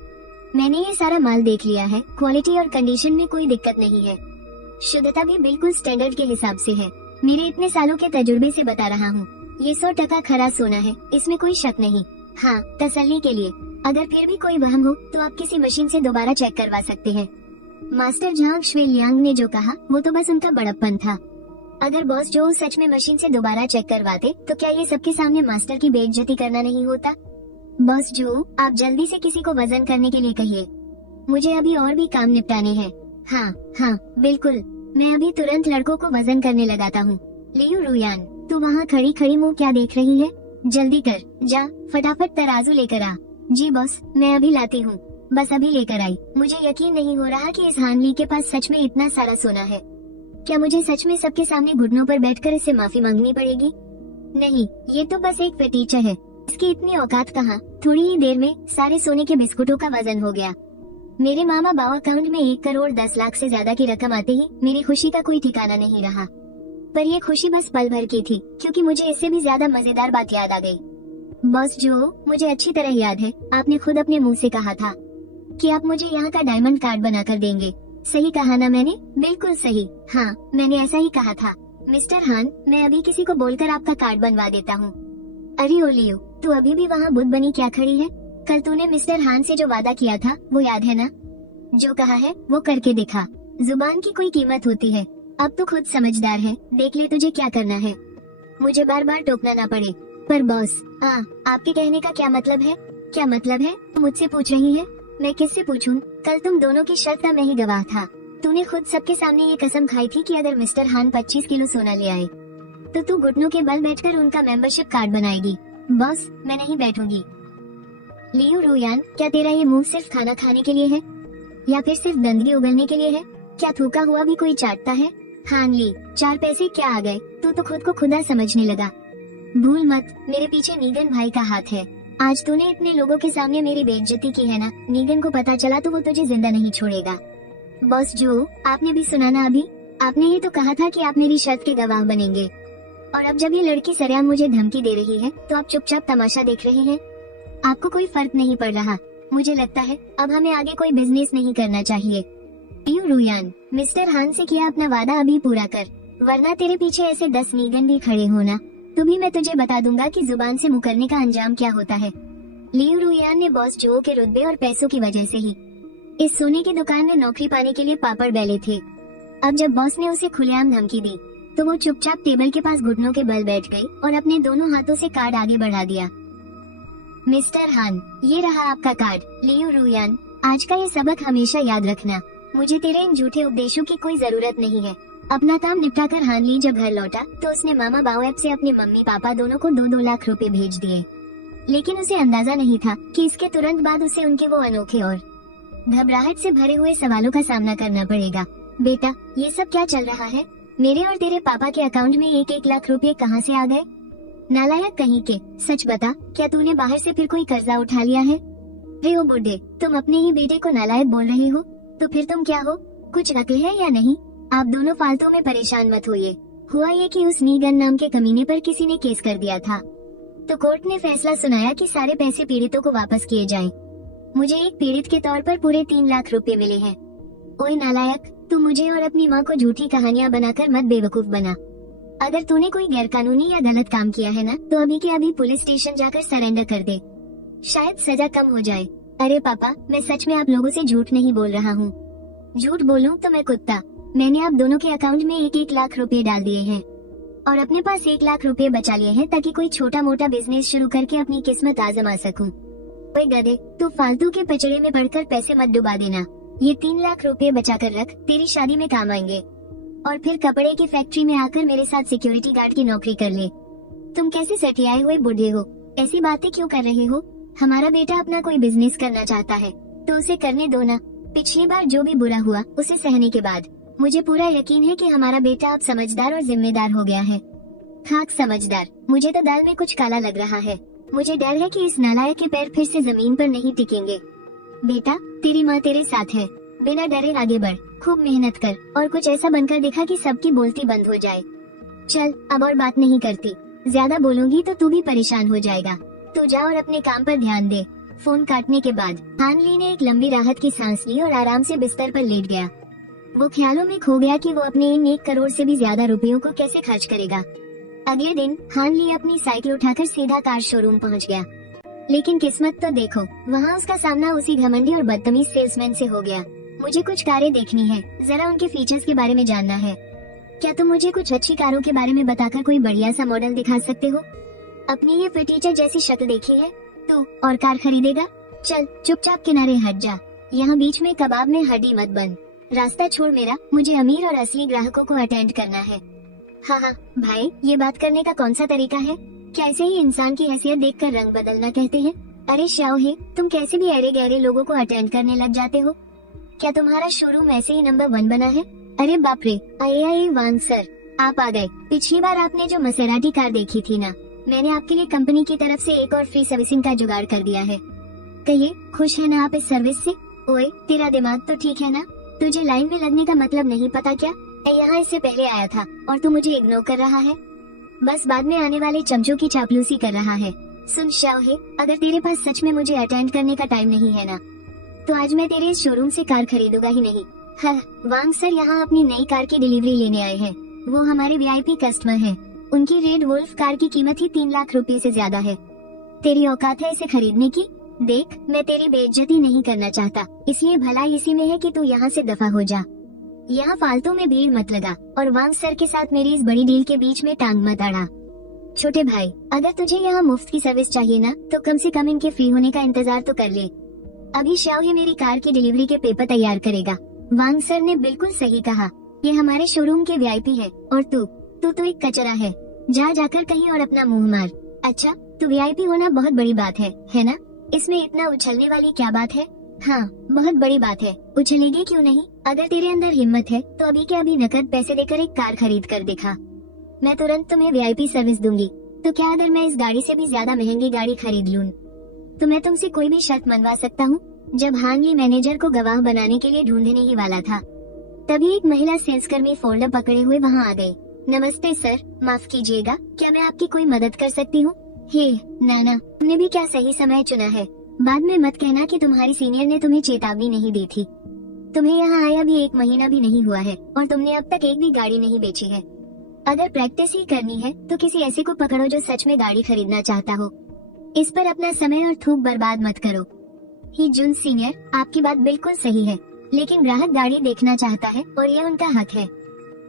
मैंने ये सारा माल देख लिया है, क्वालिटी और कंडीशन में कोई दिक्कत नहीं है। शुद्धता भी बिल्कुल स्टैंडर्ड के हिसाब से है। मेरे इतने सालों के तजुर्बे से बता रहा हूँ। ये 100% खरा सोना है, इसमें कोई शक नहीं। हाँ, तसल्ली के लिए, अगर फिर भी कोई वहम हो तो आप किसी मशीन से दोबारा चेक करवा सकते हैं। मास्टर झांग शुएलियांग ने जो कहा वो तो बस उनका बड़प्पन था। अगर बॉस जो सच में मशीन से दोबारा चेक करवाते तो क्या ये सबके सामने मास्टर की बेइज्जती करना नहीं होता। बॉस जो, आप जल्दी से किसी को वजन करने के लिए कहिए, मुझे अभी और भी काम निपटाने हैं। हाँ हाँ बिल्कुल, मैं अभी तुरंत लड़कों को वजन करने लगाता हूँ। लियू रुयान, तू वहाँ खड़ी खड़ी मुँह क्या देख रही है, जल्दी कर, जा फटाफट तराजू लेकर आ। जी बॉस, मैं अभी लाती हूँ, बस अभी लेकर आई। मुझे यकीन नहीं हो रहा कि इस हान ली के पास सच में इतना सारा सोना है। क्या मुझे सच में सबके सामने घुटनों पर बैठकर इससे माफी मांगनी पड़ेगी? नहीं, ये तो बस एक फटीचर है, इसकी इतनी औकात कहाँ। थोड़ी ही देर में सारे सोने के बिस्कुटों का वजन हो गया। मेरे मामा बाव अकाउंट में 1 करोड़ 10 लाख से ज्यादा की रकम आते ही मेरी खुशी का कोई ठिकाना नहीं रहा। पर ये खुशी बस पल भर की थी, क्योंकि मुझे इससे भी ज्यादा मजेदार बात याद आ गई। बॉस जो, मुझे अच्छी तरह याद है, आपने खुद अपने मुंह से कहा था कि आप मुझे यहाँ का डायमंड कार्ड बनाकर देंगे। सही कहा ना मैंने? बिल्कुल सही, हाँ मैंने ऐसा ही कहा था। मिस्टर हान, मैं अभी किसी को बोलकर आपका कार्ड बनवा देता हूँ। अरे ओ लियो, तू अभी भी वहाँ बुद्ध बनी क्या खड़ी है? कल तूने मिस्टर हान से जो वादा किया था वो याद है ना? जो कहा है वो करके दिखा। जुबान की कोई कीमत होती है। अब तो खुद समझदार है, देख ले तुझे क्या करना है। मुझे बार बार टोकना ना पड़े। पर बॉस, आपके कहने का क्या मतलब है? क्या मतलब है? मुझसे पूछ रही है? मैं किससे पूछूं? कल तुम दोनों की शर्त का मैं ही गवाह था। तूने खुद सबके सामने ये कसम खाई थी कि अगर मिस्टर हान 25 किलो सोना ले आए तो तू घुटनों के बल बैठकर उनका मेंबरशिप कार्ड बनाएगी। बॉस, मैं नहीं बैठूंगी। लियू रुयान, क्या तेरा ये मुंह सिर्फ खाना खाने के लिए है या फिर सिर्फ दंदली उगलने के लिए है? क्या थूका हुआ भी कोई चाटता है? हान ली, 4 पैसे क्या आ गए, तू तो खुद को खुदा समझने लगा। भूल मत, मेरे पीछे नीगन भाई का हाथ है। आज तूने इतने लोगों के सामने मेरी बेइज्जती की है ना, नीगन को पता चला तो वो तुझे जिंदा नहीं छोड़ेगा। बॉस जो, आपने भी सुना ना अभी? आपने ये तो कहा था कि आप मेरी शर्त के गवाह बनेंगे, और अब जब ये लड़की सरेआम मुझे धमकी दे रही है तो आप चुपचाप तमाशा देख रहे हैं। आपको कोई फर्क नहीं पड़ रहा। मुझे लगता है अब हमें आगे कोई बिजनेस नहीं करना चाहिए। लियू रुयान, मिस्टर हान से किया अपना वादा अभी पूरा कर, वरना तेरे पीछे ऐसे 10 नीगन भी खड़े होना तो भी मैं तुझे बता दूंगा कि जुबान से मुकरने का अंजाम क्या होता है। लियू रुयान ने बॉस जो के रुतबे और पैसों की वजह से ही इस सोने की दुकान में नौकरी पाने के लिए पापड़ बेले थे। अब जब बॉस ने उसे खुलेआम धमकी दी तो वो चुपचाप टेबल के पास घुटनों के बल बैठ गई और अपने दोनों हाथों से कार्ड आगे बढ़ा दिया। मिस्टर हान, ये रहा आपका कार्ड। लियू रुयान, आज का ये सबक हमेशा याद रखना। मुझे तेरे इन झूठे उपदेशों की कोई जरूरत नहीं है। अपना काम निपटाकर हान ली जब घर लौटा तो उसने मामा बाओ से अपने मम्मी पापा दोनों को 2-2 लाख रुपए भेज दिए। लेकिन उसे अंदाजा नहीं था कि इसके तुरंत बाद उसे उनके वो अनोखे और घबराहट से भरे हुए सवालों का सामना करना पड़ेगा। बेटा, ये सब क्या चल रहा है? मेरे और तेरे पापा के अकाउंट में 1-1 लाख रुपए कहाँ से आ गए? नालायक कहीं के, सच बता, क्या तूने बाहर से फिर कोई कर्जा उठा लिया है? रे ओ बुड्ढे, तुम अपने ही बेटे को नालायक बोल रहे हो? तो फिर तुम क्या हो? कुछ अक्ल है या नहीं? आप दोनों फालतू में परेशान मत होइए। हुआ ये कि उस नीगन नाम के कमीने पर किसी ने केस कर दिया था, तो कोर्ट ने फैसला सुनाया कि सारे पैसे पीड़ितों को वापस किए जाएं। मुझे एक पीड़ित के तौर पर पूरे 3 लाख रुपए मिले हैं। ओए नालायक, तू मुझे और अपनी माँ को झूठी कहानियाँ बनाकर मत बेवकूफ बना। अगर तूने कोई गैरकानूनी या गलत काम किया है ना तो अभी के अभी पुलिस स्टेशन जाकर सरेंडर कर दे, शायद सजा कम हो जाए। अरे पापा, मैं सच में आप लोगों से झूठ नहीं बोल रहा हूँ। झूठ बोलूं तो मैं कुत्ता। मैंने आप दोनों के अकाउंट में 1-1 लाख रुपए डाल दिए हैं और अपने पास 1 लाख रुपए बचा लिए हैं ताकि कोई छोटा मोटा बिजनेस शुरू करके अपनी किस्मत आजमा सकूं। ओए गधे, तू फालतू के पचड़े में पड़कर पैसे मत डुबा देना। ये 3 लाख रुपए बचा कर रख, तेरी शादी में काम आएंगे। और फिर कपड़े की फैक्ट्री में आकर मेरे साथ सिक्योरिटी गार्ड की नौकरी कर ले। तुम कैसे सटियाए हुए बूढ़े हो? ऐसी बातें क्यों कर रहे हो? हमारा बेटा अपना कोई बिजनेस करना चाहता है तो उसे करने दो ना। पिछली बार जो भी बुरा हुआ उसे सहने के बाद मुझे पूरा यकीन है कि हमारा बेटा अब समझदार और जिम्मेदार हो गया है। खाक समझदार, मुझे तो दाल में कुछ काला लग रहा है। मुझे डर है कि इस नालायक के पैर फिर से जमीन पर नहीं टिकेंगे। बेटा, तेरी माँ तेरे साथ है, बिना डरे आगे बढ़, खूब मेहनत कर और कुछ ऐसा बनकर दिखा कि सबकी बोलती बंद हो जाए। चल, अब और बात नहीं करती, ज्यादा बोलूंगी तो तू भी परेशान हो जाएगा। तू जा और अपने काम पर ध्यान दे। फोन काटने के बाद हान ली ने एक लंबी राहत की सांस ली और आराम से बिस्तर पर लेट गया। वो ख्यालों में खो गया कि वो अपने इन 1 करोड़ से भी ज्यादा रुपयों को कैसे खर्च करेगा। अगले दिन हान ली अपनी साइकिल उठाकर सीधा कार शोरूम पहुंच गया। लेकिन किस्मत तो देखो, वहाँ उसका सामना उसी घमंडी और बदतमीज सेल्समैन से हो गया। मुझे कुछ कारें देखनी है, जरा उनके फीचर्स के बारे में जानना है। क्या तुम मुझे कुछ अच्छी कारों के बारे में बताकर कोई बढ़िया सा मॉडल दिखा सकते हो? अपनी ये फटीचर जैसी शक्ल देखी है तू और कार खरीदेगा? चल चुपचाप किनारे हट जा, यहाँ बीच में कबाब में हड्डी मत बन। रास्ता छोड़ मेरा, मुझे अमीर और असली ग्राहकों को अटेंड करना है। हाँ भाई, ये बात करने का कौन सा तरीका है? क्या ऐसे ही इंसान की हैसियत देखकर रंग बदलना कहते हैं? अरे श्याओ हे, तुम कैसे भी अरे गहरे लोगों को अटेंड करने लग जाते हो? क्या तुम्हारा शोरूम ऐसे ही नंबर 1 बना है? अरे बाप रे, आए वांग सर, आप आ गए। पिछली बार आपने जो मसेराटी कार देखी थी ना, मैंने आपके लिए कंपनी की तरफ से एक और फ्री सर्विसिंग का जुगाड़ कर दिया है। कहिए, खुश है ना आप इस सर्विस से? ओए, तेरा दिमाग तो ठीक है ना? तुझे लाइन में लगने का मतलब नहीं पता क्या? मैं यहाँ इससे पहले आया था और तू मुझे इग्नोर कर रहा है, बस बाद में आने वाले चमचों की चापलूसी कर रहा है। सुन श्याओ हे, अगर तेरे पास सच में मुझे अटेंड करने का टाइम नहीं है ना, तो आज मैं तेरे इस शोरूम से कार खरीदूंगा ही नहीं। हाँ, वांग सर यहाँ अपनी नई कार की डिलीवरी लेने आए हैं। वो हमारे वीआईपी कस्टमर हैं। उनकी रेड वुल्फ कार की कीमत ही 3 लाख रुपए से ज्यादा है। तेरी औकात है इसे खरीदने की? देख, मैं तेरी बेइज्जती नहीं करना चाहता, इसलिए भलाई इसी में है कि तू यहाँ से दफा हो जा। यहाँ फालतू में भीड़ मत लगा और वांग सर के साथ मेरी इस बड़ी डील के बीच में टांग मत अड़ा। छोटे भाई, अगर तुझे यहाँ मुफ्त की सर्विस चाहिए ना, तो कम से कम इनके फ्री होने का इंतजार तो कर ले। अभी श्याओ ही मेरी कार की डिलीवरी के पेपर तैयार करेगा। वांग सर ने बिल्कुल सही कहा, ये हमारे शोरूम के वीआईपी है और तू तो एक कचरा है। जा जाकर कहीं और अपना मुंह मार। अच्छा, तू वीआईपी होना बहुत बड़ी बात है ना? इसमें इतना उछलने वाली क्या बात है? हाँ, बहुत बड़ी बात है, उछलेगी क्यों नहीं? अगर तेरे अंदर हिम्मत है तो अभी के अभी नकद पैसे देकर एक कार खरीद कर दिखा, मैं तुरंत तुम्हें वीआईपी सर्विस दूंगी। तो क्या अगर मैं इस गाड़ी से भी ज्यादा महंगी गाड़ी खरीद लूं तो मैं तुमसे कोई भी शर्त मनवा सकता हूँ? जब हान ये मैनेजर को गवाह बनाने के लिए ढूंढने ही वाला था, तभी एक महिला सेल्सकर्मी फोल्डर पकड़े हुए वहाँ आ गई। नमस्ते सर, माफ कीजिएगा, क्या मैं आपकी कोई मदद कर सकती हूँ? हे नाना, तुमने भी क्या सही समय चुना है। बाद में मत कहना कि तुम्हारी सीनियर ने तुम्हें चेतावनी नहीं दी थी। तुम्हें यहाँ आया भी 1 महीना भी नहीं हुआ है और तुमने अब तक एक भी गाड़ी नहीं बेची है। अगर प्रैक्टिस ही करनी है तो किसी ऐसे को पकड़ो जो सच में गाड़ी खरीदना चाहता हो। इस पर अपना समय और थूक बर्बाद मत करो। ही जुन सीनियर, आपकी बात बिल्कुल सही है, लेकिन ग्राहक गाड़ी देखना चाहता है और ये उनका हक है।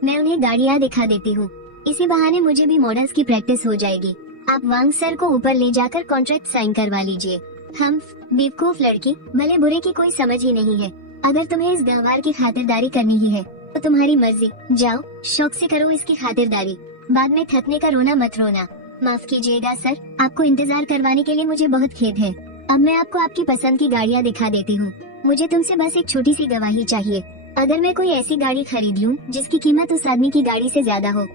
मैं उन्हें गाड़ियाँ दिखा देती हूँ, इसी बहाने मुझे भी मॉडल्स की प्रैक्टिस हो जाएगी। आप वांग सर को ऊपर ले जाकर कॉन्ट्रैक्ट साइन करवा लीजिए। हम बेवकूफ लड़की, भले बुरे की कोई समझ ही नहीं है। अगर तुम्हें इस व्यवहार की खातिरदारी करनी ही है तो तुम्हारी मर्जी, जाओ शौक से करो इसकी खातिरदारी। बाद में थकने का रोना मत रोना। माफ कीजिएगा सर, आपको इंतजार करवाने के लिए मुझे बहुत खेद है। अब मैं आपको आपकी पसंद की गाड़ियाँ दिखा देती हूँ। मुझे तुमसे बस एक छोटी सी गवाही चाहिए। अगर मैं कोई ऐसी गाड़ी खरीद लूँ जिसकी कीमत उस आदमी की गाड़ी से ज्यादा हो,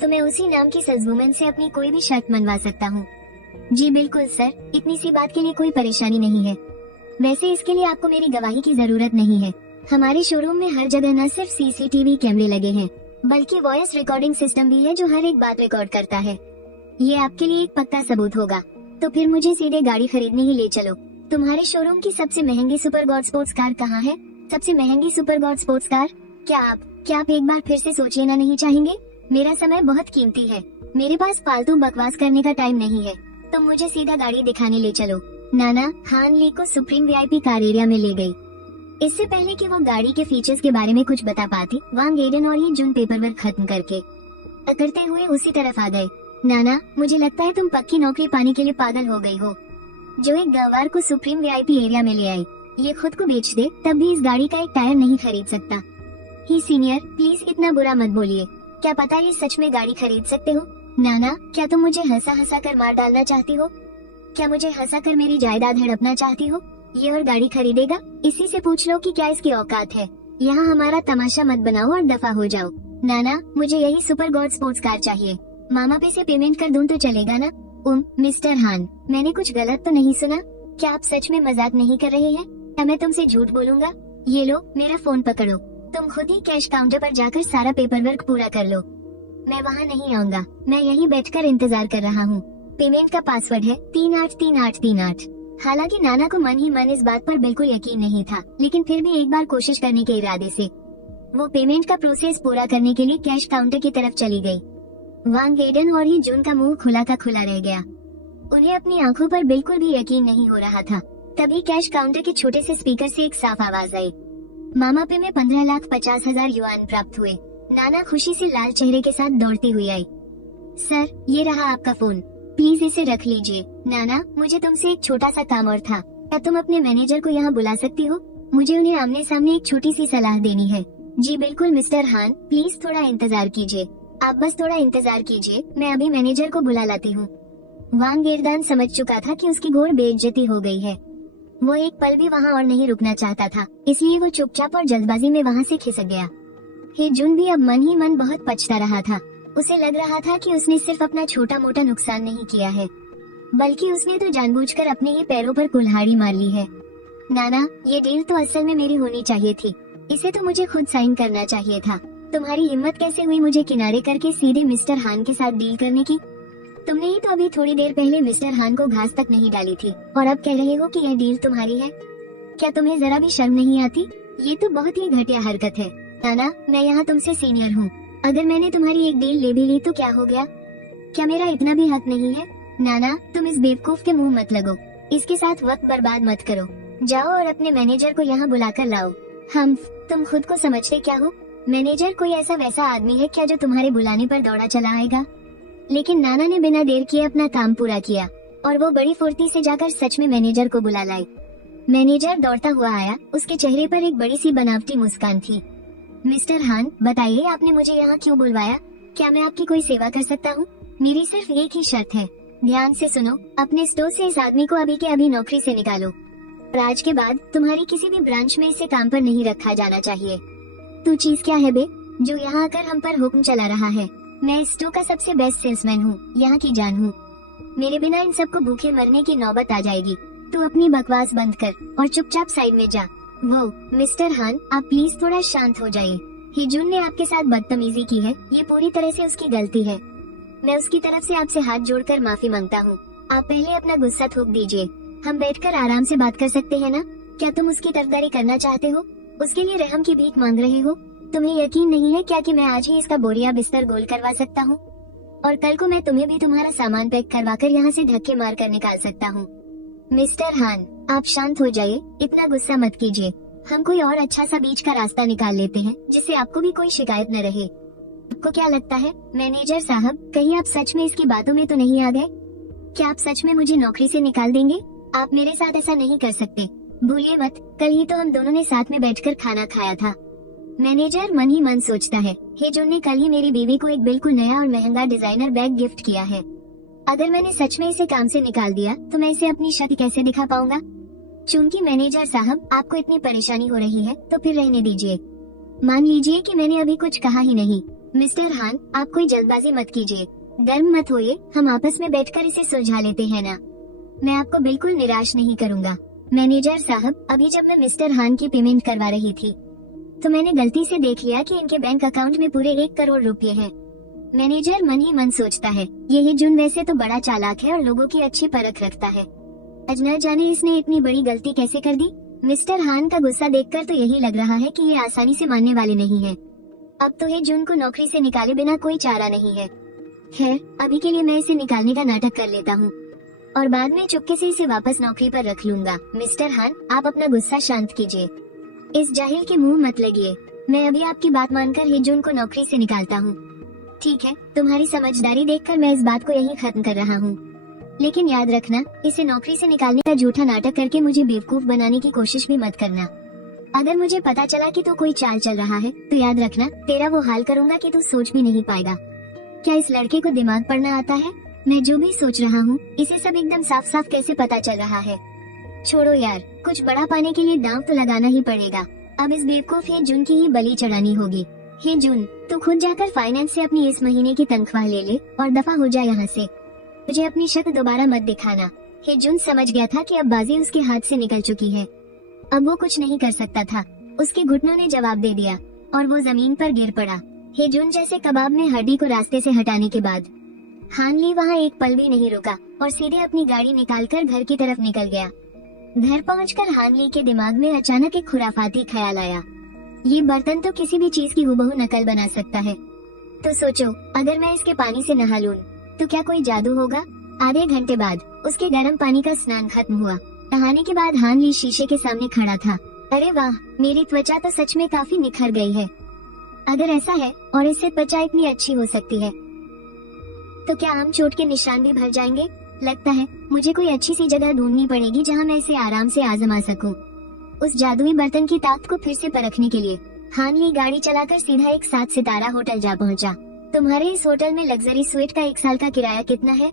तो मैं उसी नाम की सजवुमन से अपनी कोई भी शर्त मनवा सकता हूँ। जी बिल्कुल सर, इतनी सी बात के लिए कोई परेशानी नहीं है। वैसे इसके लिए आपको मेरी गवाही की जरूरत नहीं है। हमारे शोरूम में हर जगह न सिर्फ सीसीटीवी कैमरे लगे हैं, बल्कि वॉइस रिकॉर्डिंग सिस्टम भी है जो हर एक बात रिकॉर्ड करता है। ये आपके लिए एक पक्का सबूत होगा। तो फिर मुझे सीधे गाड़ी खरीदने ही ले चलो। तुम्हारे शोरूम की सबसे महंगी सुपर गॉड स्पोर्ट्स कार कहाँ है? सबसे महंगी सुपर गॉड स्पोर्ट्स कार? क्या आप एक बार फिर से सोच लेना नहीं चाहेंगे? मेरा समय बहुत कीमती है, मेरे पास फालतू बकवास करने का टाइम नहीं है। तो मुझे सीधा गाड़ी दिखाने ले चलो। नाना हान ली को सुप्रीम वीआईपी कार एरिया में ले गई। इससे पहले कि वो गाड़ी के फीचर्स के बारे में कुछ बता पाती, वांग एडन और ये जुन पेपर वर्क खत्म करते हुए उसी तरफ आ गए। नाना, मुझे लगता है तुम पक्की नौकरी पाने के लिए पागल हो गई हो, जो एक गंवार को सुप्रीम वीआईपी एरिया में ले आई। ये खुद को बेच दे तब भी इस गाड़ी का एक टायर नहीं खरीद सकता। ही सीनियर, प्लीज इतना बुरा मत बोलिए। क्या पता ये सच में गाड़ी खरीद सकते हो? नाना, क्या तुम मुझे हंसा कर मार डालना चाहती हो? क्या मुझे हंसा कर मेरी जायदाद हड़पना चाहती हो? ये और गाड़ी खरीदेगा? इसी से पूछ लो कि क्या इसकी औकात है। यहाँ हमारा तमाशा मत बनाओ और दफा हो जाओ। नाना, मुझे यही सुपर गॉड स्पोर्ट्स कार चाहिए। मामा पे से पेमेंट कर दूं तो चलेगा ना? मिस्टर हान, मैंने कुछ गलत तो नहीं सुना? क्या आप सच में मजाक नहीं कर रहे हैं? क्या मैं तुमसे झूठ बोलूंगा? ये लो मेरा फोन पकड़ो, तुम खुद ही कैश काउंटर पर जाकर सारा पेपर वर्क पूरा कर लो। मैं वहाँ नहीं आऊँगा, मैं यहीं बैठकर इंतजार कर रहा हूँ। पेमेंट का पासवर्ड है 383838। हालांकि नाना को मन ही मन इस बात पर बिल्कुल यकीन नहीं था, लेकिन फिर भी एक बार कोशिश करने के इरादे से वो पेमेंट का प्रोसेस पूरा करने के लिए कैश काउंटर की तरफ चली गई। वांग एडन और ही जून का मुंह खुला का खुला रह गया। उन्हें अपनी आंखों पर बिल्कुल भी यकीन नहीं हो रहा था। तभी कैश काउंटर के छोटे से स्पीकर से एक साफ आवाज आई। मामा पे में 15,50,000 युआन प्राप्त हुए। नाना खुशी से लाल चेहरे के साथ दौड़ती हुई आई। सर, ये रहा आपका फोन, प्लीज इसे रख लीजिए। नाना, मुझे तुमसे एक छोटा सा काम और था। क्या तुम अपने मैनेजर को यहाँ बुला सकती हो? मुझे उन्हें आमने सामने एक छोटी सी सलाह देनी है। जी बिल्कुल मिस्टर हान, प्लीज थोड़ा इंतजार कीजिए। आप बस थोड़ा इंतजार कीजिए, मैं अभी मैनेजर को बुला लाती हूँ। वांग गेरदान समझ चुका था कि उसकी घोर बेइज्जती हो गई है। वो एक पल भी वहाँ और नहीं रुकना चाहता था, इसलिए वो चुपचाप और जल्दबाजी में वहाँ से खिसक गया। हे जुन भी अब मन ही मन बहुत पछता रहा था। उसे लग रहा था कि उसने सिर्फ अपना छोटा मोटा नुकसान नहीं किया है, बल्कि उसने तो जानबूझकर अपने ही पैरों पर कुल्हाड़ी मार ली है। नाना, ये डील तो असल में मेरी होनी चाहिए थी। इसे तो मुझे खुद साइन करना चाहिए था। तुम्हारी हिम्मत कैसे हुई मुझे किनारे करके सीधे मिस्टर हान के साथ डील करने की? तुमने ही तो अभी थोड़ी देर पहले मिस्टर हान को घास तक नहीं डाली थी और अब कह रहे हो कि यह डील तुम्हारी है। क्या तुम्हें जरा भी शर्म नहीं आती? ये तो बहुत ही घटिया हरकत है। नाना, मैं यहाँ तुमसे सीनियर हूँ। अगर मैंने तुम्हारी एक डील ले भी ली तो क्या हो गया? क्या मेरा इतना भी हक नहीं है? नाना, तुम इस बेवकूफ के मुंह मत लगो। इसके साथ वक्त बर्बाद मत करो। जाओ और अपने मैनेजर को यहाँ बुलाकर लाओ। तुम खुद को समझते क्या हो? मैनेजर कोई ऐसा वैसा आदमी है क्या जो तुम्हारे बुलाने पर दौड़ा चला आएगा? लेकिन नाना ने बिना देर किए अपना काम पूरा किया और वो बड़ी फुर्ती से जाकर सच में मैनेजर को बुला लाई। मैनेजर दौड़ता हुआ आया। उसके चेहरे पर एक बड़ी सी बनावटी मुस्कान थी। मिस्टर हान, बताइए आपने मुझे यहाँ क्यों बुलवाया? क्या मैं आपकी कोई सेवा कर सकता हूँ? मेरी सिर्फ एक ही शर्त है। ध्यान से सुनो, अपने स्टोर से इस आदमी को अभी के अभी नौकरी से निकालो और आज के बाद तुम्हारी किसी भी ब्रांच में इसे काम पर नहीं रखा जाना चाहिए। तू चीज क्या है बे, जो यहाँ आकर हम पर हुक्म चला रहा है? मैं इस स्टोर का सबसे बेस्ट सेल्समैन हूँ, यहाँ की जान हूँ। मेरे बिना इन सबको भूखे मरने की नौबत आ जाएगी। तू अपनी बकवास बंद कर और चुपचाप साइड में जा। वो मिस्टर हान, आप प्लीज थोड़ा शांत हो जाइए। हिजुन ने आपके साथ बदतमीजी की है, ये पूरी तरह से उसकी गलती है। मैं उसकी तरफ से आपसे हाथ जोड़कर माफी मांगता हूँ। आप पहले अपना गुस्सा थूक दीजिए। हम बैठकर आराम से बात कर सकते हैं ना? क्या तुम उसकी तरफदारी करना चाहते हो? उसके लिए रहम की भीख मांग रहे हो? तुम्हें यकीन नहीं है क्या कि मैं आज ही इसका बोरिया बिस्तर गोल करवा सकता हूँ और कल को मैं तुम्हें भी तुम्हारा सामान पैक करवाकर यहाँ से धक्के मार कर निकाल सकता हूँ। मिस्टर हान, आप शांत हो जाइए, इतना गुस्सा मत कीजिए। हम कोई और अच्छा सा बीच का रास्ता निकाल लेते हैं जिससे आपको भी कोई शिकायत न रहे। आपको क्या लगता है मैनेजर साहब, कहीं आप सच में इसकी बातों में तो नहीं आ गए? क्या आप सच में मुझे नौकरी से निकाल देंगे? आप मेरे साथ ऐसा नहीं कर सकते। भूलिए मत, कल ही तो हम दोनों ने साथ में बैठकर खाना खाया था। मैनेजर मन ही मन सोचता है, हेजुन ने कल ही मेरी बीवी को एक बिल्कुल नया और महंगा डिजाइनर बैग गिफ्ट किया है। अगर मैंने सच में इसे काम से निकाल दिया तो मैं इसे अपनी शक्ति कैसे दिखा पाऊंगा? चूंकि मैनेजर साहब आपको इतनी परेशानी हो रही है तो फिर रहने दीजिए। मान लीजिए कि मैंने अभी कुछ कहा ही नहीं। मिस्टर हान, आप कोई जल्दबाजी मत कीजिए, गर्म मत होइए, हम आपस में बैठकर इसे सुलझा लेते हैं ना। मैं आपको बिल्कुल निराश नहीं करूंगा। मैनेजर साहब, अभी जब मैं मिस्टर हान की पेमेंट करवा रही थी तो मैंने गलती से देख लिया कि इनके बैंक अकाउंट में पूरे 1 करोड़ रुपए हैं। मैनेजर मन ही मन सोचता है, ये हिजुन वैसे तो बड़ा चालाक है और लोगों की अच्छी परख रखता है। आज न जाने इसने इतनी बड़ी गलती कैसे कर दी। मिस्टर हान का गुस्सा देखकर तो यही लग रहा है कि ये आसानी से मानने वाले नहीं है। अब तो हिजुन को नौकरी से निकाले बिना कोई चारा नहीं है। खैर, अभी के लिए मैं इसे निकालने का नाटक कर लेता हूँ और बाद में चुपके से इसे वापस नौकरी पर रख लूंगा। मिस्टर हान, आप अपना गुस्सा शांत कीजिए। इस जाहिल के मुंह मत लगिए। मैं अभी आपकी बात मानकर हिजुन को नौकरी से निकालता हूँ। ठीक है, तुम्हारी समझदारी देखकर मैं इस बात को यहीं खत्म कर रहा हूँ। लेकिन याद रखना, इसे नौकरी से निकालने का झूठा नाटक करके मुझे बेवकूफ बनाने की कोशिश भी मत करना। अगर मुझे पता चला कि तू कोई चाल चल रहा है तो याद रखना, तेरा वो हाल करूंगा कि तू सोच भी नहीं पाएगा। क्या इस लड़के को दिमाग पढ़ना आता है? मैं जो भी सोच रहा हूँ इसे सब एकदम साफ साफ कैसे पता चल रहा है। छोड़ो यार, कुछ बड़ा पाने के लिए दांव तो लगाना ही पड़ेगा। अब इस बेवकूफ हिजुन की ही बलि चढ़ानी होगी। हिजुन, तू खुद जाकर फाइनेंस से अपनी इस महीने की तनख्वाह ले ले और दफा हो जा यहाँ से। मुझे अपनी शक्ल दोबारा मत दिखाना। हिजुन समझ गया था कि अब बाजी उसके हाथ से निकल चुकी है। अब वो कुछ नहीं कर सकता था। उसके घुटनों ने जवाब दे दिया और वो जमीन पर गिर पड़ा। हिजुन जैसे कबाब में हड्डी को रास्ते से हटाने के बाद हान ली वहाँ एक पल भी नहीं रुका और सीधे अपनी गाड़ी निकालकर घर की तरफ निकल गया। घर पहुंचकर हान ली के दिमाग में अचानक एक खुराफाती ख्याल आया। ये बर्तन तो किसी भी चीज की हुबहू नकल बना सकता है। तो सोचो, अगर मैं इसके पानी से नहा लूं, तो क्या कोई जादू होगा? आधे घंटे बाद उसके गर्म पानी का स्नान खत्म हुआ। नहाने के बाद हान ली शीशे के सामने खड़ा था। अरे वाह, मेरी त्वचा तो सच में काफी निखर गई है। अगर ऐसा है और इससे त्वचा इतनी अच्छी हो सकती है, तो क्या आम चोट के निशान भी भर जाएंगे? लगता है मुझे कोई अच्छी सी जगह ढूंढनी पड़ेगी जहां मैं इसे आराम से आजमा सकूं। उस जादुई बर्तन की ताकत को फिर से परखने के लिए हान ली गाड़ी चलाकर सीधा एक 7 सितारा होटल जा पहुंचा। तुम्हारे इस होटल में लग्जरी स्वीट का 1 साल का किराया कितना है?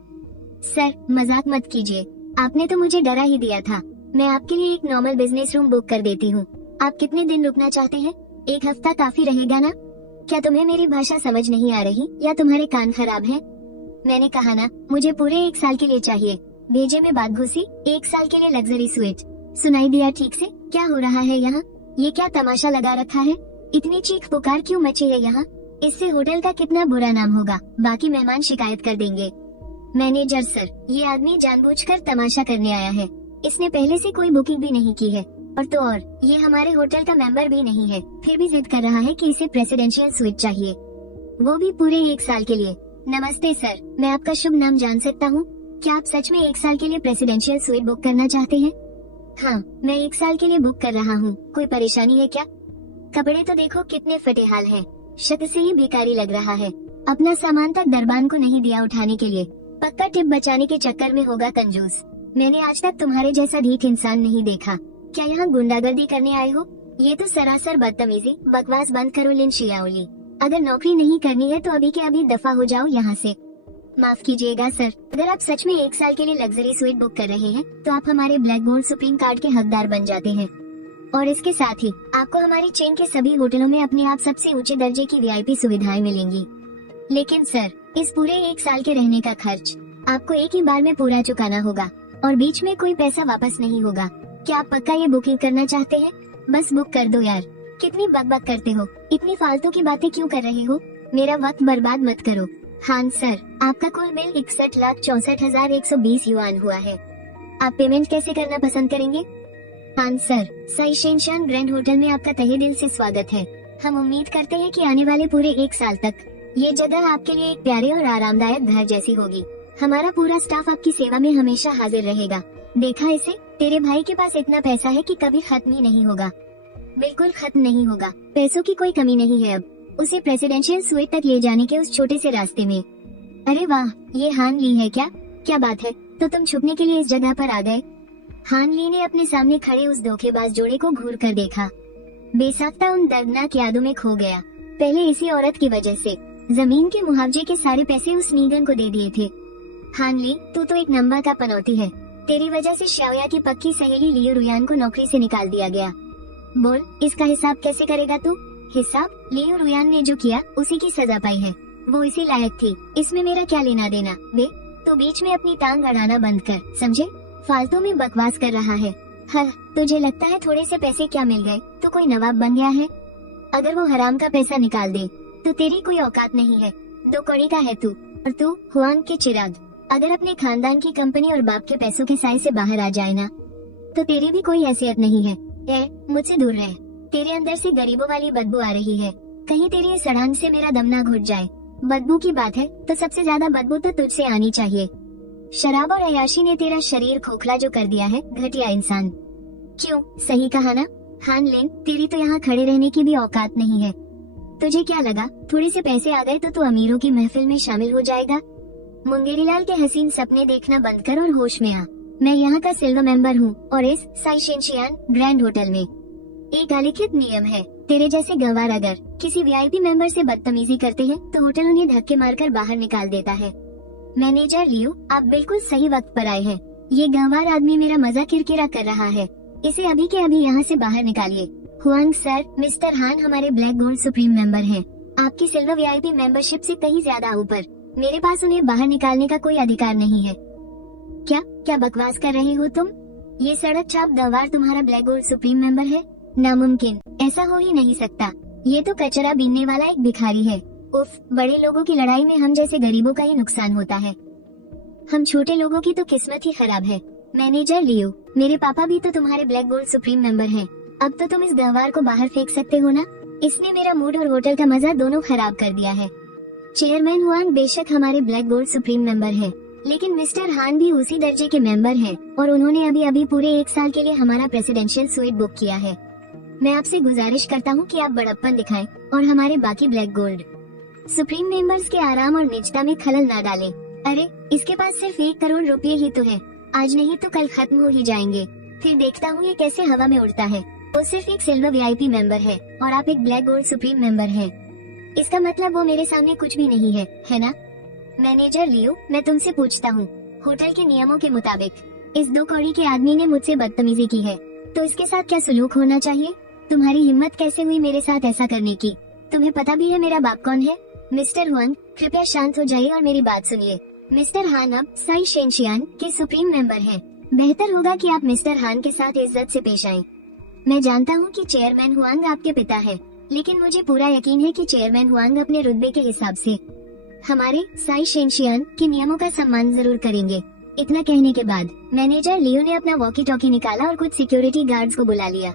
सर, मजाक मत कीजिए, आपने तो मुझे डरा ही दिया था। मैं आपके लिए एक नॉर्मल बिजनेस रूम बुक कर देती हूँ। आप कितने दिन रुकना चाहते हैं? 1 हफ्ता काफी रहेगा ना? क्या तुम्हें मेरी भाषा समझ नहीं आ रही या तुम्हारे कान खराब हैं? मैंने कहा ना, मुझे पूरे 1 साल के लिए चाहिए। भेजे में बात घुसी, 1 साल के लिए लग्जरी स्वीट। सुनाई दिया ठीक से? क्या हो रहा है यहाँ? ये क्या तमाशा लगा रखा है? इतनी चीख पुकार क्यों मची है यहाँ? इससे होटल का कितना बुरा नाम होगा, बाकी मेहमान शिकायत कर देंगे। मैनेजर सर, ये आदमी जानबूझकर तमाशा करने आया है। इसने पहले से कोई बुकिंग भी नहीं की है, और तो और ये हमारे होटल का मेंबर भी नहीं है, फिर भी जिद कर रहा है कि इसे प्रेसिडेंशियल स्वीट चाहिए, वो भी पूरे 1 साल के लिए। नमस्ते सर, मैं आपका शुभ नाम जान सकता हूँ? क्या आप सच में 1 साल के लिए प्रेसिडेंशियल स्वीट बुक करना चाहते हैं? हाँ, मैं 1 साल के लिए बुक कर रहा हूँ। कोई परेशानी है क्या? कपड़े तो देखो कितने फटे हाल हैं, शक्ल से ही बेकारी लग रहा है। अपना सामान तक दरबान को नहीं दिया उठाने के लिए, पक्का टिप बचाने के चक्कर में होगा कंजूस। मैंने आज तक तुम्हारे जैसा ढीठ इंसान नहीं देखा। क्या यहाँ गुंडागर्दी करने आए हो? ये तो सरासर बदतमीजी। बकवास बंद करो लिन शियाओली। अगर नौकरी नहीं करनी है तो अभी के अभी दफा हो जाओ यहाँ से। माफ कीजिएगा सर, अगर आप सच में 1 साल के लिए लग्जरी स्वीट बुक कर रहे हैं तो आप हमारे ब्लैक गोल्ड सुप्रीम कार्ड के हकदार बन जाते हैं, और इसके साथ ही आपको हमारी चेन के सभी होटलों में अपने आप सबसे ऊंचे दर्जे की VIP सुविधाएं मिलेंगी। लेकिन सर, इस पूरे 1 साल के रहने का खर्च आपको एक ही बार में पूरा चुकाना होगा, और बीच में कोई पैसा वापस नहीं होगा। क्या आप पक्का ये बुकिंग करना चाहते हैं? बस बुक कर दो यार। कितनी बकबक करते हो, इतनी फालतू की बातें क्यों कर रहे हो? मेरा वक्त बर्बाद मत करो। हाँ सर, आपका कुल बिल 61,64,120 युआन हुआ है। आप पेमेंट कैसे करना पसंद करेंगे? हाँ सर, साइशेनशान ग्रैंड होटल में आपका तहे दिल से स्वागत है। हम उम्मीद करते हैं कि आने वाले पूरे 1 साल तक ये जगह आपके लिए एक प्यारे और आरामदायक घर जैसी होगी। हमारा पूरा स्टाफ आपकी सेवा में हमेशा हाजिर रहेगा। देखा इसे, तेरे भाई के पास इतना पैसा है कि कभी खत्म ही नहीं होगा। बिल्कुल खत्म नहीं होगा, पैसों की कोई कमी नहीं है अब उसे प्रेसिडेंशियल स्वीट तक ले जाने के उस छोटे से रास्ते में। अरे वाह, ये हान ली है क्या? क्या बात है, तो तुम छुपने के लिए इस जगह पर आ गए? हान ली ने अपने सामने खड़े उस धोखेबाज जोड़े को घूर कर देखा। बेसाख्ता उन दर्दनाक यादों में खो गया। पहले इसी औरत की वजह से जमीन के मुआवजे के सारे पैसे उस नीगन को दे दिए थे। हान ली, तू तो एक नंबर का पनौती है। तेरी वजह से शाओया की पक्की सहेली लियो रुयान को नौकरी से निकाल दिया गया। बोल, इसका हिसाब कैसे करेगा तू? हिसाब? लियो रुयान ने जो किया उसी की सजा पाई है, वो इसी लायक थी, इसमें मेरा क्या लेना देना? बे, तो बीच में अपनी टांग अड़ाना बंद कर, समझे? फालतू में बकवास कर रहा है। हाँ, तुझे लगता है थोड़े से पैसे क्या मिल गए तो कोई नवाब बन गया है? अगर वो हराम का पैसा निकाल दे तो तेरी कोई औकात नहीं है। 2 कौड़ी का है तू, और तू हुआंग के चिराग। अगर अपने खानदान की कंपनी और बाप के पैसों के साए से बाहर आ जाए ना, तो तेरी भी कोई हैसियत नहीं है। मुझसे दूर रह, तेरे अंदर से गरीबों वाली बदबू आ रही है। कहीं तेरी इस सड़ांग से मेरा दम ना घुट जाए। बदबू की बात है तो सबसे ज्यादा बदबू तो तुझसे आनी चाहिए। शराब और अयाशी ने तेरा शरीर खोखला जो कर दिया है, घटिया इंसान। क्यों, सही कहा ना? हान लिन, तेरी तो यहाँ खड़े रहने की भी औकात नहीं है। तुझे क्या लगा थोड़े से पैसे आ गए तो तू अमीरों की महफिल में शामिल हो जाएगा? मुंगेरीलाल के हसीन सपने देखना बंद कर और होश में आ। मैं यहाँ का सिल्वर मेंबर हूँ, और इस साइशेनशियान ग्रैंड होटल में एक अलिखित नियम है, तेरे जैसे गंवार अगर किसी VIP मेंबर से बदतमीजी करते हैं तो होटल उन्हें धक्के मारकर बाहर निकाल देता है। मैनेजर लियो, आप बिल्कुल सही वक्त पर आए हैं। ये गंवार आदमी मेरा मजा किरकिरा कर रहा है, इसे अभी के अभी यहाँ से बाहर निकालिए। हुआंग सर, मिस्टर हान हमारे ब्लैक गोल्ड सुप्रीम मेंबर हैं। आपकी सिल्वर VIP मेंबरशिप से कहीं ज्यादा ऊपर। मेरे पास उन्हें बाहर निकालने का कोई अधिकार नहीं है। क्या क्या बकवास कर रहे हो तुम? ये सड़क छाप गंवार तुम्हारा ब्लैक गोल्ड सुप्रीम मेंबर है? नामुमकिन, ऐसा हो ही नहीं सकता। ये तो कचरा बीनने वाला एक भिखारी है। उफ, बड़े लोगों की लड़ाई में हम जैसे गरीबों का ही नुकसान होता है। हम छोटे लोगों की तो किस्मत ही खराब है। मैनेजर लियो, मेरे पापा भी तो तुम्हारे ब्लैक गोल्ड सुप्रीम मेंबर हैं। अब तो तुम इस गंवार को बाहर फेंक सकते हो ना? इसने मेरा मूड और होटल का मजा दोनों खराब कर दिया है। चेयरमैन हुआन बेशक हमारे ब्लैक गोल्ड सुप्रीम मेंबर है, लेकिन मिस्टर हान भी उसी दर्जे के मेंबर हैं और उन्होंने अभी अभी पूरे 1 साल के लिए हमारा प्रेसिडेंशियल स्वीट बुक किया है। मैं आपसे गुजारिश करता हूँ कि आप बड़प्पन दिखाएं और हमारे बाकी ब्लैक गोल्ड सुप्रीम मेंबर्स के आराम और निजता में खलल ना डालें। अरे इसके पास सिर्फ 1 करोड़ रुपए ही तो है, आज नहीं तो कल खत्म हो ही जाएंगे। फिर देखता हूँ ये कैसे हवा में उड़ता है। वो सिर्फ एक सिल्वर वीआईपी मेंबर है और आप एक ब्लैक गोल्ड सुप्रीम मेंबर हैं। इसका मतलब वो मेरे सामने कुछ भी नहीं है ना? मैनेजर लियो, मैं तुमसे पूछता हूँ, होटल के नियमों के मुताबिक इस 2 कौड़ी के आदमी ने मुझसे बदतमीजी की है, तो इसके साथ क्या सलूक होना चाहिए? तुम्हारी हिम्मत कैसे हुई मेरे साथ ऐसा करने की? तुम्हें पता भी है मेरा बाप कौन है? मिस्टर हुआन, कृपया शांत हो जाइए और मेरी बात सुनिए। मिस्टर हान अब साई शेनशियान के सुप्रीम मेंबर हैं। बेहतर होगा कि आप मिस्टर हान के साथ इज्जत से पेश आएं। मैं जानता हूँ कि चेयरमैन हुआंग आपके पिता है, लेकिन मुझे पूरा यकीन है कि चेयरमैन हुआंग अपने रुतबे के हिसाब से हमारे साई शेनशियान के नियमों का सम्मान जरूर करेंगे। इतना कहने के बाद मैनेजर लियो ने अपना वॉकी टॉकी निकाला और कुछ सिक्योरिटी गार्ड्स को बुला लिया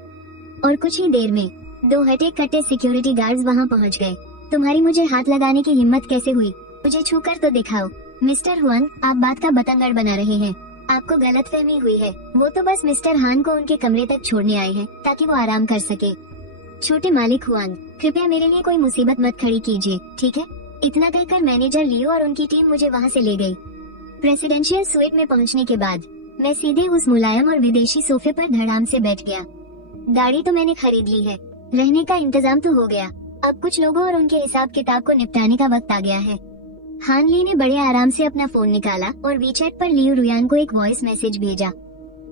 और कुछ ही देर में 2 हटे कट्टे सिक्योरिटी गार्ड्स वहाँ पहुँच गए। तुम्हारी मुझे हाथ लगाने की हिम्मत कैसे हुई? मुझे छूकर तो दिखाओ। मिस्टर हुआन, आप बात का बतंगड़ बना रहे हैं। आपको गलतफहमी हुई है। वो तो बस मिस्टर हान को उनके कमरे तक छोड़ने आए हैं ताकि वो आराम कर सके। छोटे मालिक हुआन, कृपया मेरे लिए कोई मुसीबत मत खड़ी कीजिए, ठीक है? इतना कहकर मैनेजर लियो और उनकी टीम मुझे वहाँ से ले गई। प्रेसिडेंशियल स्वीट में पहुँचने के बाद मैं सीधे उस मुलायम और विदेशी सोफे पर धड़ाम से बैठ गया। गाड़ी तो मैंने खरीद ली है, रहने का इंतजाम तो हो गया। अब कुछ लोगों और उनके हिसाब किताब को निपटाने का वक्त आ गया है। हान ली ने बड़े आराम से अपना फोन निकाला और वीचैट पर लियू रुयान को एक वॉइस मैसेज भेजा।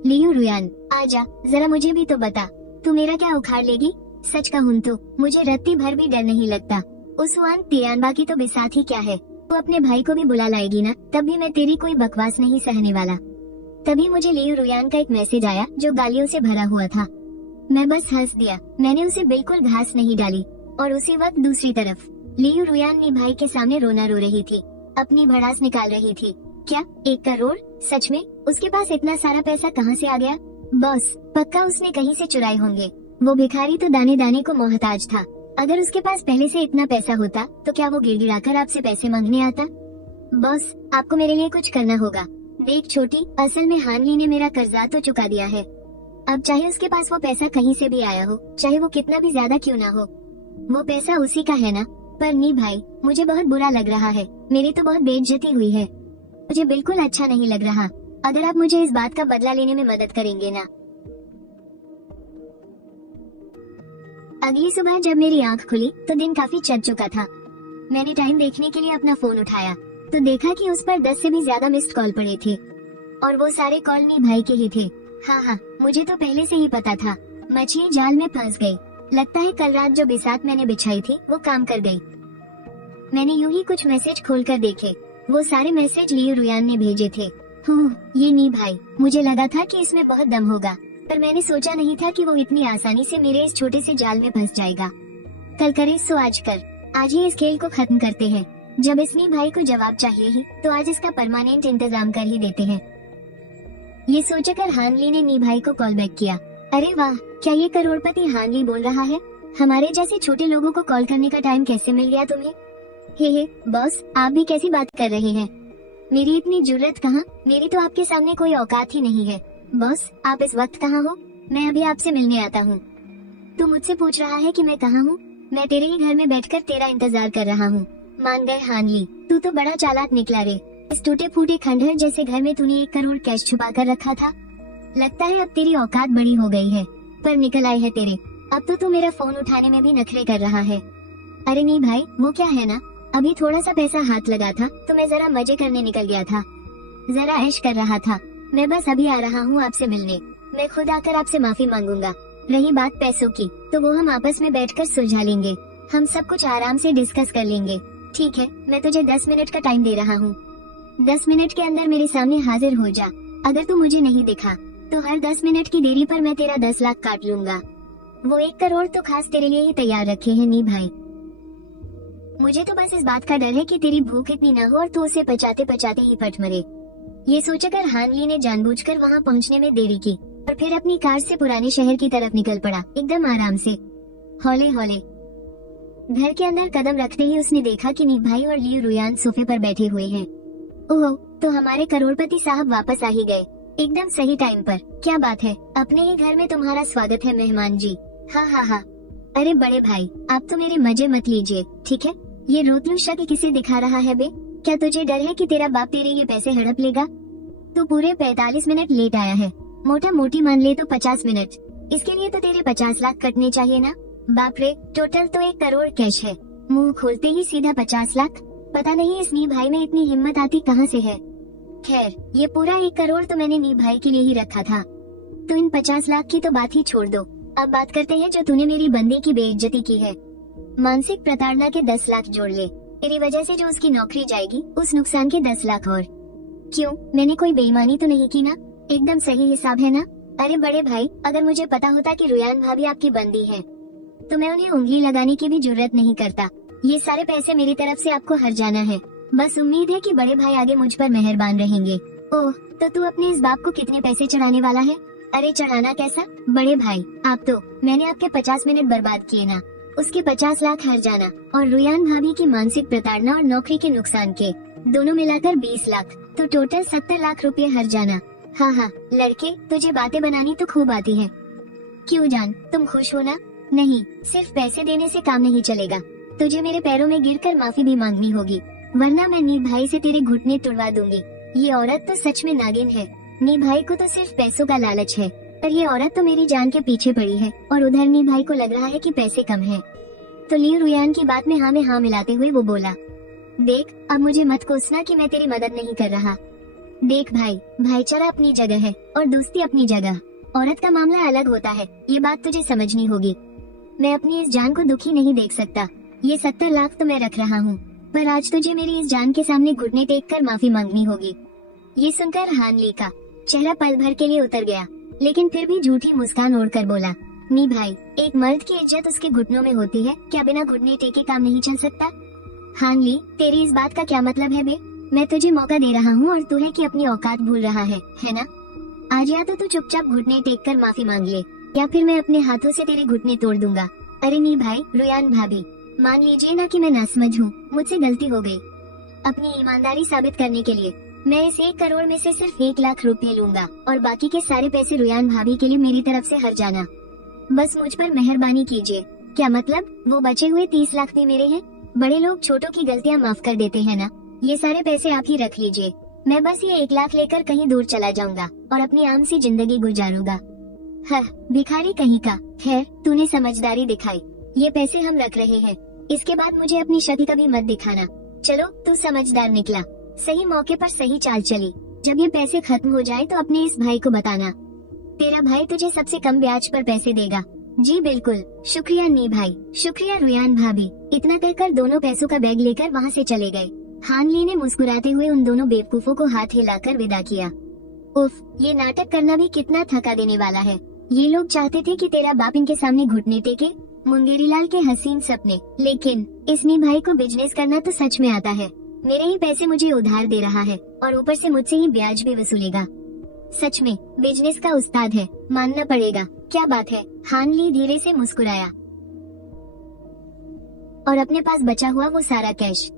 लियू रुयान, आजा, जरा मुझे भी तो बता, तू मेरा क्या उखाड़ लेगी? सच कहूँ तो मुझे रत्ती भर भी डर नहीं लगता। उस हुआन तियानबा की तो बिसात ही क्या है, वो अपने भाई को भी बुला लाएगी ना, तब भी मैं तेरी कोई बकवास नहीं सहने वाला। तभी मुझे लियू रुयान का एक मैसेज आया जो गालियों से भरा हुआ था। मैं बस हंस दिया। मैंने उसे बिल्कुल घास नहीं डाली। और उसी वक्त दूसरी तरफ लियू रुयान नी भाई के सामने रोना रो रही थी, अपनी भड़ास निकाल रही थी। क्या 1 करोड़? सच में? उसके पास इतना सारा पैसा कहाँ से आ गया? बॉस, पक्का उसने कहीं से चुराए होंगे। वो भिखारी तो दाने दाने को मोहताज था। अगर उसके पास पहले से इतना पैसा होता तो क्या वो गिड़गिड़ाकर आपसे पैसे मांगने आता? बॉस, आपको मेरे लिए कुछ करना होगा। देख छोटी, असल में हान ली ने मेरा कर्जा तो चुका दिया है। अब चाहे उसके पास वो पैसा कहीं से भी आया हो, चाहे वो कितना भी ज्यादा क्यों ना हो, वो पैसा उसी का है ना। पर नी भाई, मुझे बहुत बुरा लग रहा है। मेरी तो बहुत बेइज्जती हुई है। मुझे बिल्कुल अच्छा नहीं लग रहा। अगर आप मुझे इस बात का बदला लेने में मदद करेंगे ना। अगली सुबह जब मेरी आंख खुली तो दिन काफी चढ़ चुका था। मैंने टाइम देखने के लिए अपना फोन उठाया तो देखा कि उस पर 10 से भी ज्यादा मिस्ड कॉल पड़े थे और वो सारे कॉल नी भाई के ही थे। हाँ, मुझे तो पहले से ही पता था। मछली जाल में फंस गई। लगता है कल रात जो बिसात मैंने बिछाई थी वो काम कर गई। मैंने यूं ही कुछ मैसेज खोलकर देखे। वो सारे मैसेज लियू रुयान ने भेजे थे। ये नी भाई, मुझे लगा था कि इसमें बहुत दम होगा, पर मैंने सोचा नहीं था कि वो इतनी आसानी से मेरे इस छोटे से जाल में फंस जाएगा। कल करे सो आज कर। आज ही इस खेल को खत्म करते हैं। जब इस नी भाई को जवाब चाहिए ही तो आज इसका परमानेंट इंतजाम कर ही देते हैं। ये सोचकर हान ली ने नी भाई को कॉल बैक किया। अरे वाह, क्या ये करोड़पति हान ली बोल रहा है? हमारे जैसे छोटे लोगों को कॉल करने का टाइम कैसे मिल गया तुम्हें? हे बॉस, आप भी कैसी बात कर रहे हैं? मेरी इतनी जुर्रत कहाँ? मेरी तो आपके सामने कोई औकात ही नहीं है। बॉस, आप इस वक्त कहाँ हो? मैं अभी आपसे मिलने आता हूँ। तू मुझसे पूछ रहा है कि मैं कहाँ हूँ? मैं तेरे ही घर में बैठकर तेरा इंतजार कर रहा हूँ। मान गए हान ली, तू तो बड़ा चालाक निकला रे। इस टूटे फूटे खंडहर जैसे घर में तूने 1 करोड़ कैश छुपा कर रखा था। लगता है अब तेरी औकात बड़ी हो गई है, पर निकल आए है तेरे। अब तो तू मेरा फोन उठाने में भी नखरे कर रहा है। अरे नहीं भाई, वो क्या है ना, अभी थोड़ा सा पैसा हाथ लगा था तो मैं जरा मजे करने निकल गया था, जरा ऐश कर रहा था। मैं बस अभी आ रहा हूँ आपसे मिलने। मैं खुद आकर आपसे माफी मांगूंगा। रही बात पैसों की, तो वो हम आपस में बैठकर सुलझा लेंगे। हम सब कुछ आराम से डिस्कस कर लेंगे। ठीक है, मैं तुझे 10 मिनट का टाइम दे रहा हूँ। 10 मिनट के अंदर मेरे सामने हाजिर हो जा। अगर तू मुझे नहीं दिखा तो हर 10 मिनट की देरी पर मैं तेरा 10 लाख काट लूंगा। वो 1 करोड़ तो खास तेरे लिए ही तैयार रखे हैं नी भाई। मुझे तो बस इस बात का डर है कि तेरी भूख इतनी ना हो और तू उसे पचाते पचाते ही फट मरे। ये सोचकर हान ली ने जानबूझकर वहाँ पहुँचने में देरी की और फिर अपनी कार से पुराने शहर की तरफ निकल पड़ा, एकदम आराम से, हौले हौले। घर के अंदर कदम रखते ही उसने देखा कि नी भाई और लियू रुयान सोफे पर बैठे हुए हैं। ओह, तो हमारे करोड़पति साहब वापस आ ही गए, एकदम सही टाइम पर। क्या बात है, अपने ही घर में तुम्हारा स्वागत है मेहमान जी। हाँ हाँ हाँ। अरे बड़े भाई, आप तो मेरे मजे मत लीजिए, ठीक है? ये रोतलू शक्ल किसे दिखा रहा है बे? क्या तुझे डर है कि तेरा बाप तेरे ये पैसे हड़प लेगा? तू पूरे 45 मिनट लेट आया है, मोटा मोटी मान ले तो 50 मिनट। इसके लिए तो तेरे 50 लाख कटने चाहिए ना। बाप रे, टोटल तो 1 करोड़ कैश है, मुंह खोलते ही सीधा 50 लाख। पता नहीं इस नी भाई में इतनी हिम्मत आती कहाँ से है। खैर, ये पूरा 1 करोड़ तो मैंने नी भाई के लिए ही रखा था। तो इन 50 लाख की तो बात ही छोड़ दो, अब बात करते हैं जो तूने मेरी बंदी की बेइज्जती की है। मानसिक प्रताड़ना के 10 लाख जोड़ ले, तेरी वजह से जो उसकी नौकरी जाएगी उस नुकसान के 10 लाख और। क्यों, मैंने कोई बेईमानी तो नहीं की ना? एकदम सही हिसाब है ना? अरे बड़े भाई, अगर मुझे पता होता कि रुयान भाभी आपकी बंदी है तो मैं उन्हें उंगली लगाने की भी जरूरत नहीं करता। ये सारे पैसे मेरी तरफ से आपको हर जाना है, बस उम्मीद है कि बड़े भाई आगे मुझ पर मेहरबान रहेंगे। ओह, तो तू अपने इस बाप को कितने पैसे चढ़ाने वाला है? अरे चढ़ाना कैसा बड़े भाई, आप तो, मैंने आपके 50 मिनट बर्बाद किए ना, उसके 50 लाख हर जाना और रुयान भाभी की मानसिक प्रताड़ना और नौकरी के नुकसान के दोनों मिलाकर 20 लाख, तो टोटल 70 लाख रुपए हर जाना। हाँ हाँ लड़के, तुझे बातें बनानी तो खूब आती है। क्यों जान, तुम खुश हो ना? नहीं, सिर्फ पैसे देने से काम नहीं चलेगा, तुझे मेरे पैरों में गिरकर माफी भी मांगनी होगी, वरना मैं नी भाई से तेरे घुटने तुड़वा दूंगी। ये औरत तो सच में नागिन है। नी भाई को तो सिर्फ पैसों का लालच है, पर ये औरत तो मेरी जान के पीछे पड़ी है और उधर नी भाई को लग रहा है कि पैसे कम है। तो लियू रुयान की बात में हाँ मिलाते हुए वो बोला, देख, अब मुझे मत कोसना कि मैं तेरी मदद नहीं कर रहा। देख भाई, भाईचारा अपनी जगह है और दोस्ती अपनी जगह, औरत का मामला अलग होता है, ये बात तुझे समझनी होगी। मैं अपनी इस जान को दुखी नहीं देख सकता। ये 70 लाख तो मैं रख रहा हूँ, पर आज तुझे मेरी इस जान के सामने घुटने टेक कर माफी मांगनी होगी। ये सुनकर हान ली का चेहरा पल भर के लिए उतर गया, लेकिन फिर भी झूठी मुस्कान ओढ़कर बोला, नी भाई, एक मर्द की इज्जत उसके घुटनों में होती है, क्या बिना घुटने टेके काम नहीं चल सकता? हान ली, तेरी इस बात का क्या मतलब है बे? मैं तुझे मौका दे रहा हूँ और तू है कि अपनी औकात भूल रहा है ना? आज या तो तू चुपचाप घुटने टेक कर माफी मांग ले, या फिर मैं अपने हाथों से तेरे घुटने तोड़ दूंगा। अरे नी भाई, रुयान भाभी, मान लीजिए ना कि मैं नासमझ हूँ, मुझसे गलती हो गई। अपनी ईमानदारी साबित करने के लिए मैं इस 1 करोड़ में से सिर्फ 1 लाख रुपए लूंगा और बाकी के सारे पैसे रुयान भाभी के लिए मेरी तरफ से हर जाना। बस मुझ पर मेहरबानी कीजिए। क्या मतलब, वो बचे हुए 30 लाख भी मेरे हैं? बड़े लोग छोटों की गलतियाँ माफ कर देते हैं ना। ये सारे पैसे आप ही रख लीजिए, मैं बस ये 1 लाख लेकर कहीं दूर चला जाऊंगा और अपनी आम सी जिंदगी गुजारूंगा। हाँ, भिखारी कहीं का। खैर, तूने समझदारी दिखाई, ये पैसे हम रख रहे हैं, इसके बाद मुझे अपनी शक्ति कभी मत दिखाना। चलो, तू समझदार निकला, सही मौके पर सही चाल चली। जब ये पैसे खत्म हो जाए तो अपने इस भाई को बताना, तेरा भाई तुझे सबसे कम ब्याज पर पैसे देगा। जी बिल्कुल, शुक्रिया नी भाई, शुक्रिया रुयान भाभी। इतना कहकर दोनों पैसों का बैग लेकर वहाँ से चले गए। हान ली ने मुस्कुराते हुए उन दोनों बेवकूफों को हाथ हिलाकर विदा किया। उफ, ये नाटक करना भी कितना थका देने वाला है। ये लोग चाहते थे कि तेरा बाप इनके सामने घुटने टेके, मुंगेरीलाल के हसीन सपने, लेकिन इस नी भाई को बिजनेस करना तो सच में आता है। मेरे ही पैसे मुझे उधार दे रहा है और ऊपर से मुझसे ही ब्याज भी वसूलेगा। सच में बिजनेस का उस्ताद है, मानना पड़ेगा। क्या बात है, हान ली धीरे से मुस्कुराया और अपने पास बचा हुआ वो सारा कैश।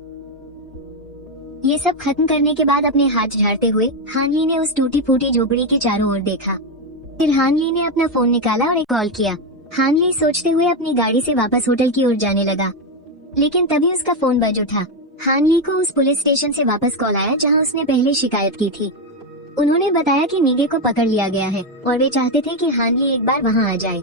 ये सब खत्म करने के बाद अपने हाथ झाड़ते हुए हान ली ने उस टूटी फूटी झोपड़ी के चारों ओर देखा। फिर हान ली ने अपना फोन निकाला और एक कॉल किया। हान ली सोचते हुए अपनी गाड़ी से वापस होटल की ओर जाने लगा, लेकिन तभी उसका फोन बज उठा। हान ली को उस पुलिस स्टेशन से वापस कॉल आया जहां उसने पहले शिकायत की थी। उन्होंने बताया कि नीगे को पकड़ लिया गया है और वे चाहते थे कि हान ली एक बार वहां आ जाए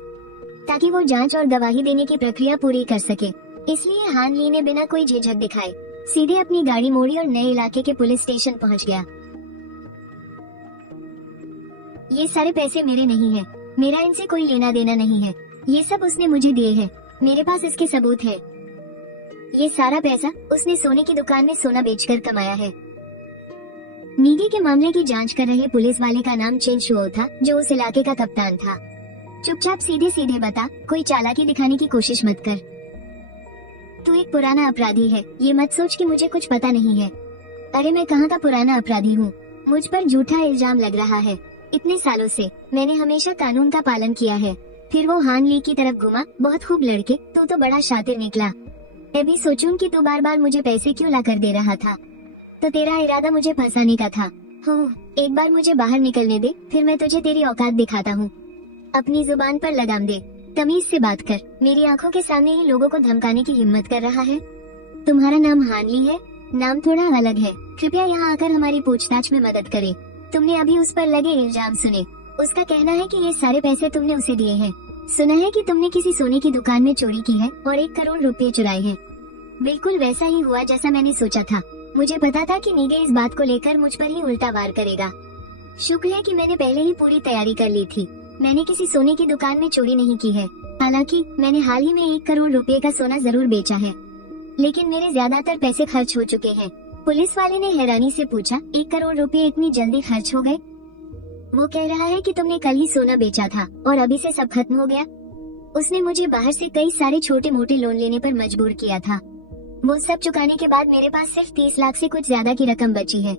ताकि वो जांच और गवाही देने की प्रक्रिया पूरी कर सके। इसलिए हान ली ने बिना कोई झिझक दिखाए सीधे अपनी गाड़ी मोड़ी और नए इलाके के पुलिस स्टेशन पहुंच गया। ये सारे पैसे मेरे नहीं है, मेरा इनसे कोई लेना देना नहीं है, ये सब उसने मुझे दिए हैं, मेरे पास इसके सबूत है। ये सारा पैसा उसने सोने की दुकान में सोना बेचकर कमाया है। नीगे के मामले की जांच कर रहे पुलिस वाले का नाम चेन शुओ था, जो उस इलाके का कप्तान था। चुपचाप सीधे सीधे बता, कोई चालाकी दिखाने की कोशिश मत कर। तू एक पुराना अपराधी है, ये मत सोच कि मुझे कुछ पता नहीं है। अरे मैं कहाँ का पुराना अपराधी हूँ, मुझ पर झूठा इल्जाम लग रहा है। इतने सालों से मैंने हमेशा कानून का पालन किया है। फिर वो हान ली की तरफ घुमा। बहुत खूब लड़के, तू तो बड़ा शातिर निकला। मैं भी सोचूं कि तू बार बार मुझे पैसे क्यों ला कर दे रहा था। तो तेरा इरादा मुझे फंसाने का था। हो, एक बार मुझे बाहर निकलने दे, फिर मैं तुझे तेरी औकात दिखाता हूँ। अपनी जुबान पर लगाम दे, तमीज से बात कर। मेरी आंखों के सामने ही लोगों को धमकाने की हिम्मत कर रहा है। तुम्हारा नाम हानली है, नाम थोड़ा अलग है। कृपया यहाँ आकर हमारी पूछताछ में मदद करे। तुमने अभी उस पर लगे इल्जाम सुने। उसका कहना है कि ये सारे पैसे तुमने उसे दिए हैं। सुना है कि तुमने किसी सोने की दुकान में चोरी की है और 1 करोड़ रुपए चुराए हैं। बिल्कुल वैसा ही हुआ जैसा मैंने सोचा था। मुझे पता था कि नीगे इस बात को लेकर मुझ पर ही उल्टा वार करेगा। शुक्र है कि मैंने पहले ही पूरी तैयारी कर ली थी। मैंने किसी सोने की दुकान में चोरी नहीं की है। हालांकि मैंने हाल ही में 1 करोड़ रुपए का सोना जरूर बेचा है, लेकिन मेरे ज्यादातर पैसे खर्च हो चुके हैं। पुलिस वाले ने हैरानी से पूछा, 1 करोड़ रुपए इतनी जल्दी खर्च हो गए? वो कह रहा है कि तुमने कल ही सोना बेचा था और अभी से सब खत्म हो गया। उसने मुझे बाहर से कई सारे छोटे मोटे लोन लेने पर मजबूर किया था। वो सब चुकाने के बाद मेरे पास सिर्फ 30 लाख से कुछ ज्यादा की रकम बची है।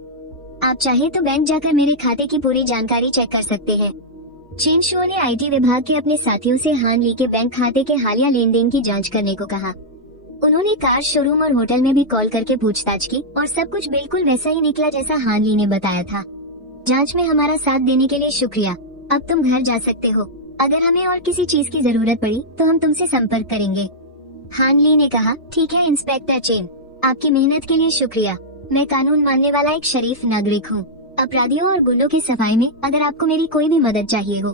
आप चाहे तो बैंक जाकर मेरे खाते की पूरी जानकारी चेक कर सकते हैं। चेन शो ने आईटी विभाग के अपने साथियों से हान ली के बैंक खाते के हालिया लेन देन की जांच करने को कहा। उन्होंने कार शोरूम और होटल में भी कॉल करके पूछताछ की और सब कुछ बिल्कुल वैसा ही निकला जैसा हान ली ने बताया था। जांच में हमारा साथ देने के लिए शुक्रिया। अब तुम घर जा सकते हो। अगर हमें और किसी चीज की जरूरत पड़ी तो हम तुमसे संपर्क करेंगे। हान ली ने कहा, ठीक है इंस्पेक्टर चेन, आपकी मेहनत के लिए शुक्रिया। मैं कानून मानने वाला एक शरीफ नागरिक हूँ। अपराधियों और गुंडों की सफाई में अगर आपको मेरी कोई भी मदद चाहिए हो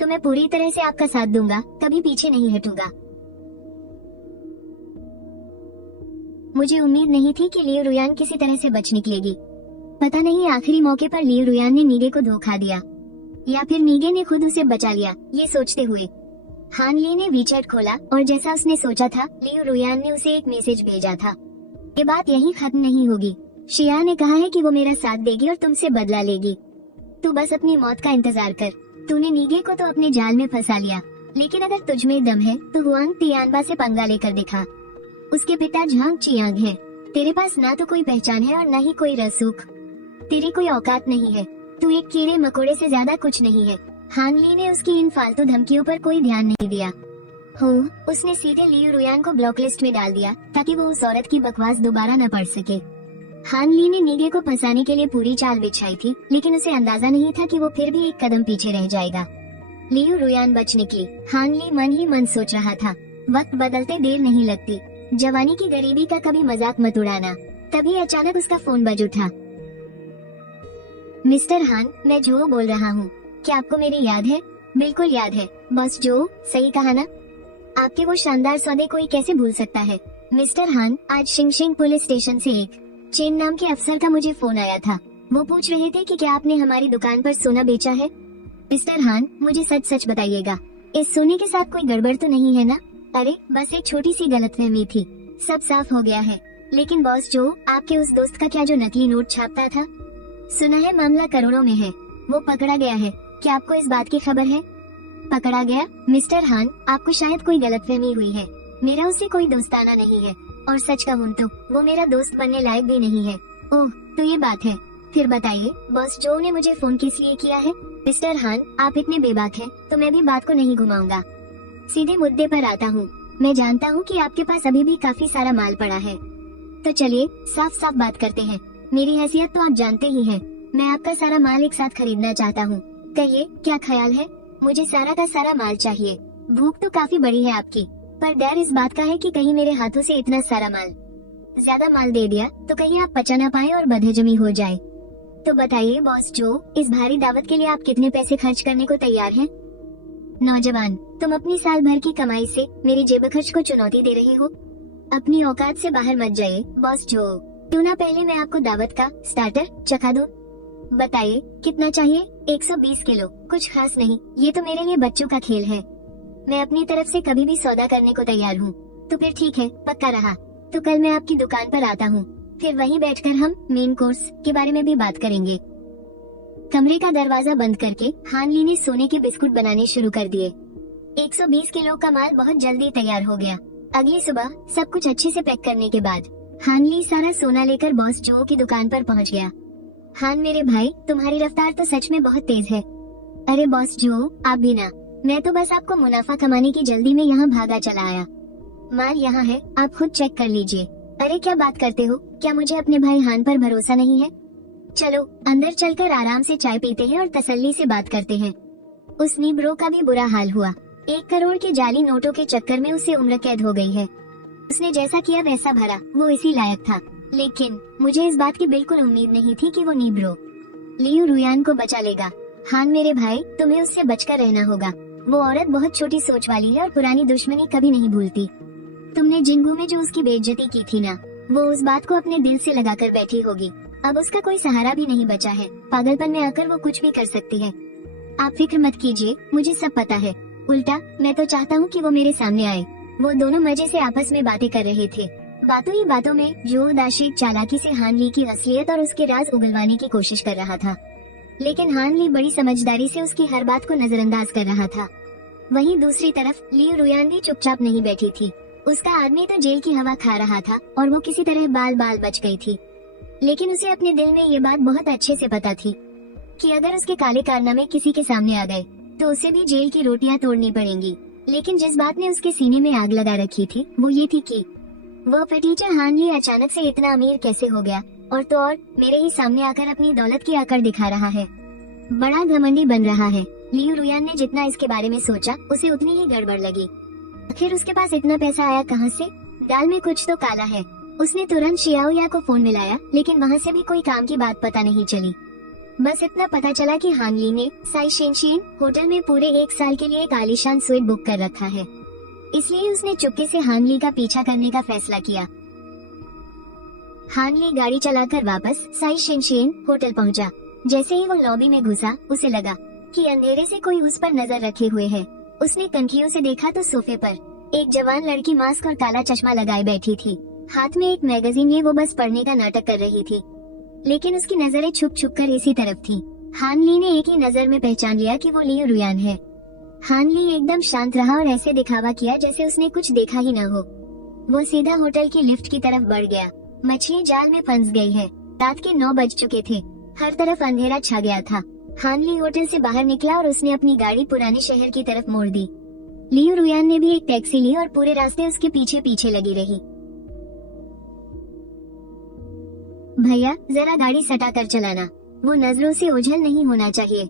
तो मैं पूरी तरह से आपका साथ दूंगा, कभी पीछे नहीं हटूंगा। मुझे उम्मीद नहीं थी कि लियो रुयान किसी तरह से बच निकलेगी। पता नहीं आखिरी मौके पर लियो रुयान ने नीगे को धोखा दिया या फिर नीगे ने खुद उसे बचा लिया। ये सोचते हुए हान ली ने वीचैट खोला और जैसा उसने सोचा था, लियो रुयान ने उसे एक मैसेज भेजा था। ये बात यहीं खत्म नहीं होगी। शिया ने कहा है कि वो मेरा साथ देगी और तुमसे बदला लेगी। तू बस अपनी मौत का इंतजार कर। तूने नीगे को तो अपने जाल में फंसा लिया, लेकिन अगर तुझमें दम है तो हुआंग तियानबा से पंगा लेकर दिखा। उसके पिता झांग चियांग हैं। तेरे पास ना तो कोई पहचान है और न ही कोई रसूख। तेरी कोई औकात नहीं है। तू एक कीड़े मकोड़े से ज्यादा कुछ नहीं है। हान ली ने उसकी इन फालतू धमकियों पर कोई ध्यान नहीं दिया। हो, उसने सीधे लियो रुयान को ब्लॉक लिस्ट में डाल दिया ताकि वो उस औरत की बकवास दोबारा न पढ़ सके। हान ली ने नीगे को फंसाने के लिए पूरी चाल बिछाई थी, लेकिन उसे अंदाजा नहीं था कि वो फिर भी एक कदम पीछे रह जाएगा। लियो रुयान बच निकली। हान ली मन ही मन सोच रहा था, वक्त बदलते देर नहीं लगती। जवानी की गरीबी का कभी मजाक मत उड़ाना। तभी अचानक उसका फोन बज उठा। मिस्टर हान, मैं जो बोल रहा हूँ। क्या आपको मेरी याद है? बिल्कुल याद है बॉस जो, सही कहा ना? आपके वो शानदार सौदे कोई कैसे भूल सकता है? मिस्टर हान, आज शिंगशिंग पुलिस स्टेशन से एक चेन नाम के अफसर का मुझे फोन आया था। वो पूछ रहे थे कि क्या आपने हमारी दुकान पर सोना बेचा है। मिस्टर हान, मुझे सच सच बताइएगा, इस सोने के साथ कोई गड़बड़ तो नहीं है ना? अरे बस एक छोटी सी गलतफहमी थी, सब साफ हो गया है। लेकिन बॉस जो, आपके उस दोस्त का क्या जो नकली नोट छापता था? सुना है मामला करोड़ों में है। वो पकड़ा गया है। क्या आपको इस बात की खबर है? पकड़ा गया? मिस्टर हान, आपको शायद कोई गलतफहमी हुई है। मेरा उससे कोई दोस्ताना नहीं है, और सच कहूँ तो वो मेरा दोस्त बनने लायक भी नहीं है। ओह, तो ये बात है। फिर बताइए, बॉस जो ने मुझे फोन किस लिए किया है? मिस्टर हान, आप इतने बेबाक हैं, तो मैं भी बात को नहीं घुमाऊंगा, सीधे मुद्दे पर आता हूँ। मैं जानता हूँ कि आपके पास अभी भी काफी सारा माल पड़ा है, तो चलिए साफ साफ बात करते हैं। मेरी हैसियत तो आप जानते ही हैं। मैं आपका सारा माल एक साथ खरीदना चाहता हूँ। कहिए, क्या ख्याल है? मुझे सारा का सारा माल चाहिए। भूख तो काफी बड़ी है आपकी, पर डर इस बात का है कि कहीं मेरे हाथों से इतना सारा माल, ज्यादा माल दे दिया तो कहीं आप पचा ना पाए और बदहजमी हो जाए। तो बताइए बॉस जो, इस भारी दावत के लिए आप कितने पैसे खर्च करने को तैयार हैं? नौजवान, तुम अपनी साल भर की कमाई से मेरी जेब खर्च को चुनौती दे रहे हो। अपनी औकात से बाहर मत जाइए बॉस जो। क्यों ना पहले मैं आपको दावत का स्टार्टर चखा दूं? बताइए कितना चाहिए? 120 किलो, कुछ खास नहीं। ये तो मेरे लिए बच्चों का खेल है। मैं अपनी तरफ से कभी भी सौदा करने को तैयार हूँ। तो फिर ठीक है, पक्का रहा। तो कल मैं आपकी दुकान पर आता हूँ, फिर वहीं बैठकर हम मेन कोर्स के बारे में भी बात करेंगे। कमरे का दरवाजा बंद करके हान ली ने सोने के बिस्कुट बनाने शुरू कर दिए। 120 किलो का माल बहुत जल्दी तैयार हो गया। अगली सुबह सब कुछ अच्छे से पैक करने के बाद हान ली सारा सोना लेकर बॉस जो की दुकान पर पहुंच गया। हान मेरे भाई, तुम्हारी रफ्तार तो सच में बहुत तेज है। अरे बॉस जो, आप भी ना। मैं तो बस आपको मुनाफा कमाने की जल्दी में यहाँ भागा चला आया। माल यहाँ है, आप खुद चेक कर लीजिए। अरे क्या बात करते हो, क्या मुझे अपने भाई हान पर भरोसा नहीं है? चलो अंदर चलकर आराम से चाय पीते हैं और तसल्ली से बात करते हैं। उस नीब्रो का भी बुरा हाल हुआ। 1 करोड़ के जाली नोटों के चक्कर में उसे उम्र कैद हो गई है। उसने जैसा किया वैसा भरा, वो इसी लायक था। लेकिन मुझे इस बात की बिल्कुल उम्मीद नहीं थी कि वो नीब्रो लियू रुयान को बचा लेगा। हान मेरे भाई, तुम्हें उससे बचकर रहना होगा। वो औरत बहुत छोटी सोच वाली है और पुरानी दुश्मनी कभी नहीं भूलती। तुमने जिंगू में जो उसकी बेइज्जती की थी ना, वो उस बात को अपने दिल से लगाकर बैठी होगी। अब उसका कोई सहारा भी नहीं बचा है। पागलपन में आकर वो कुछ भी कर सकती है। आप फिक्र मत कीजिए, मुझे सब पता है। उल्टा मैं तो चाहता हूँ कि वो मेरे सामने आए। वो दोनों मजे से आपस में बातें कर रहे थे। बातों ही बातों में जो दाशिक चालाकी से हान ली की असलियत और उसके राज उगलवाने की कोशिश कर रहा था, लेकिन हान ली बड़ी समझदारी से उसकी हर बात को नजरअंदाज कर रहा था। वहीं दूसरी तरफ लियू रुयान भी चुपचाप नहीं बैठी थी। उसका आदमी तो जेल की हवा खा रहा था और वो किसी तरह बाल बाल बच गई थी। लेकिन उसे अपने दिल में ये बात बहुत अच्छे से पता थी कि अगर उसके काले कारनामे किसी के सामने आ गए तो उसे भी जेल की रोटियां तोड़नी पड़ेंगी। लेकिन जिस बात ने उसके सीने में आग लगा रखी थी वो ये थी कि वो फटीचर हान ली अचानक से इतना अमीर कैसे हो गया, और तो और मेरे ही सामने आकर अपनी दौलत की आकड़ दिखा रहा है। बड़ा घमंडी बन रहा है। लियू रुयान ने जितना इसके बारे में सोचा उसे उतनी ही गड़बड़ लगी। आखिर उसके पास इतना पैसा आया कहाँ से? दाल में कुछ तो काला है। उसने तुरंत शियाओया को फोन मिलाया, लेकिन वहाँ से भी कोई काम की बात पता नहीं चली। बस इतना पता चला कि हान ली ने साई शेनशियन होटल में पूरे 1 साल के लिए एक आलीशान स्वीट बुक कर रखा है। इसलिए उसने चुपके से हान ली का पीछा करने का फैसला किया। हान ली गाड़ी चलाकर वापस साई शेनशियन होटल पहुंचा। जैसे ही वो लॉबी में घुसा, उसे लगा कि अंधेरे से कोई उस पर नजर रखे हुए है। उसने कनखियों से देखा तो सोफे पर एक जवान लड़की मास्क और काला चश्मा लगाए बैठी थी। हाथ में एक मैगजीन लिए वो बस पढ़ने का नाटक कर रही थी, लेकिन उसकी नजरें छुप छुप कर इसी तरफ थी। हान ली ने एक ही नजर में पहचान लिया कि वो लियू रुयान है। हान ली एकदम शांत रहा और ऐसे दिखावा किया जैसे उसने कुछ देखा ही ना हो। वो सीधा होटल की लिफ्ट की तरफ बढ़ गया। मछली जाल में फंस गई है। रात के 9 बज चुके थे। हर तरफ अंधेरा छा गया था। हान ली होटल से बाहर निकला और उसने अपनी गाड़ी पुराने शहर की तरफ मोड़ दी। लियू रुयान ने भी एक टैक्सी ली और पूरे रास्ते उसके पीछे पीछे लगी रही। भैया जरा गाड़ी सटा कर चलाना, वो नजरों से ओझल नहीं होना चाहिए।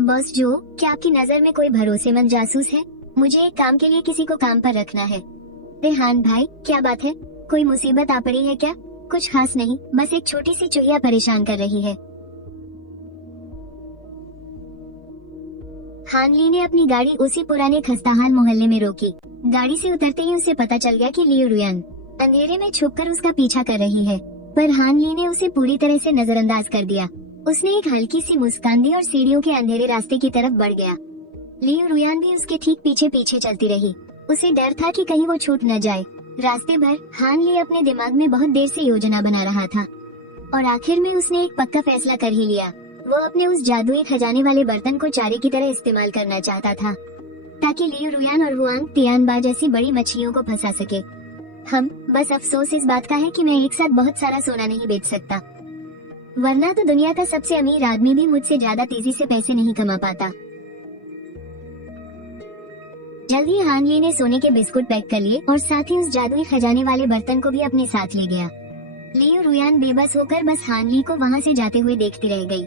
बॉस जो, क्या आपकी नजर में कोई भरोसेमंद जासूस है? मुझे एक काम के लिए किसी को काम पर रखना है। रेहान भाई क्या बात है, कोई मुसीबत आ पड़ी है क्या? कुछ खास नहीं, बस एक छोटी सी चुहिया परेशान कर रही है। हान ली ने अपनी गाड़ी उसी पुराने खस्ताहाल मोहल्ले में रोकी। गाड़ी से उतरते ही उसे पता चल गया कि लियू रुयान अंधेरे में छुपकर उसका पीछा कर रही है, पर हान ली ने उसे पूरी तरह से नजरअंदाज कर दिया। उसने एक हल्की सी मुस्कान दी और सीढ़ियों के अंधेरे रास्ते की तरफ बढ़ गया। लियू रुयान भी उसके ठीक पीछे पीछे चलती रही। उसे डर था कि कहीं वो छूट न जाए। रास्ते भर हान ली अपने दिमाग में बहुत देर से योजना बना रहा था और आखिर में उसने एक पक्का फैसला कर ही लिया। वो अपने उस जादुई खजाने वाले बर्तन को चारे की तरह इस्तेमाल करना चाहता था ताकि लियू रुयान और हुआंग तियानबा जैसी बड़ी मछलियों को फंसा सके। बस अफसोस इस बात का है कि मैं एक साथ बहुत सारा सोना नहीं बेच सकता, वरना तो दुनिया का सबसे अमीर आदमी भी मुझसे ज्यादा तेजी से पैसे नहीं कमा पाता। जल्द ही हान ली ने सोने के बिस्कुट पैक कर लिए और साथ ही उस जादुई खजाने वाले बर्तन को भी अपने साथ ले गया। लियू रुयान बेबस होकर बस हान ली को वहाँ से जाते हुए देखती रह गई।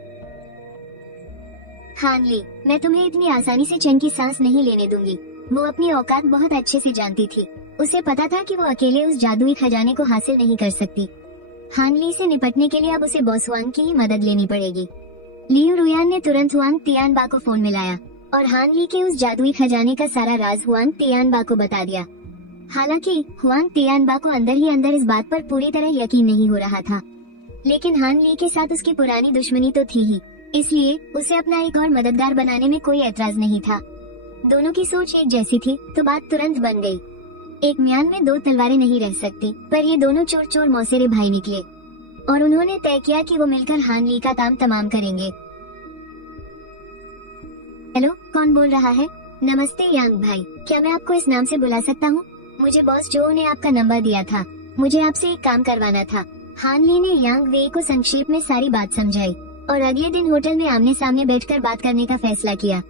हान ली, मैं तुम्हें इतनी आसानी से चैन की सांस नहीं लेने दूंगी। वो अपनी औकात बहुत अच्छे से जानती थी। उसे पता था कि वो अकेले उस जादुई खजाने को हासिल नहीं कर सकती। हान ली से निपटने के लिए अब उसे बॉस हुआंग की ही मदद लेनी पड़ेगी। लियू रुयान ने तुरंत हुआंग तियानबा को फोन मिलाया और हान ली के उस जादुई खजाने का सारा राज हुआंग तियानबा को बता दिया। हालांकि हुआंग तियानबा को अंदर ही अंदर इस बात पर पूरी तरह यकीन नहीं हो रहा था, लेकिन हान ली के साथ उसकी पुरानी दुश्मनी तो थी ही, इसलिए उसे अपना एक और मददगार बनाने में कोई एतराज नहीं था। दोनों की सोच एक जैसी थी तो बात तुरंत बन गई। एक म्यान में 2 तलवारें नहीं रह सकती, पर ये दोनों चोर चोर मौसेरे भाई निकले और उन्होंने तय किया कि वो मिलकर हान ली का काम तमाम करेंगे। हेलो, कौन बोल रहा है? नमस्ते यांग भाई, क्या मैं आपको इस नाम से बुला सकता हूँ? मुझे बॉस जो ने आपका नंबर दिया था, मुझे आपसे एक काम करवाना था। हान ली ने यांग वे को संक्षेप में सारी बात समझाई और अगले दिन होटल में आमने सामने बैठकर बात करने का फैसला किया।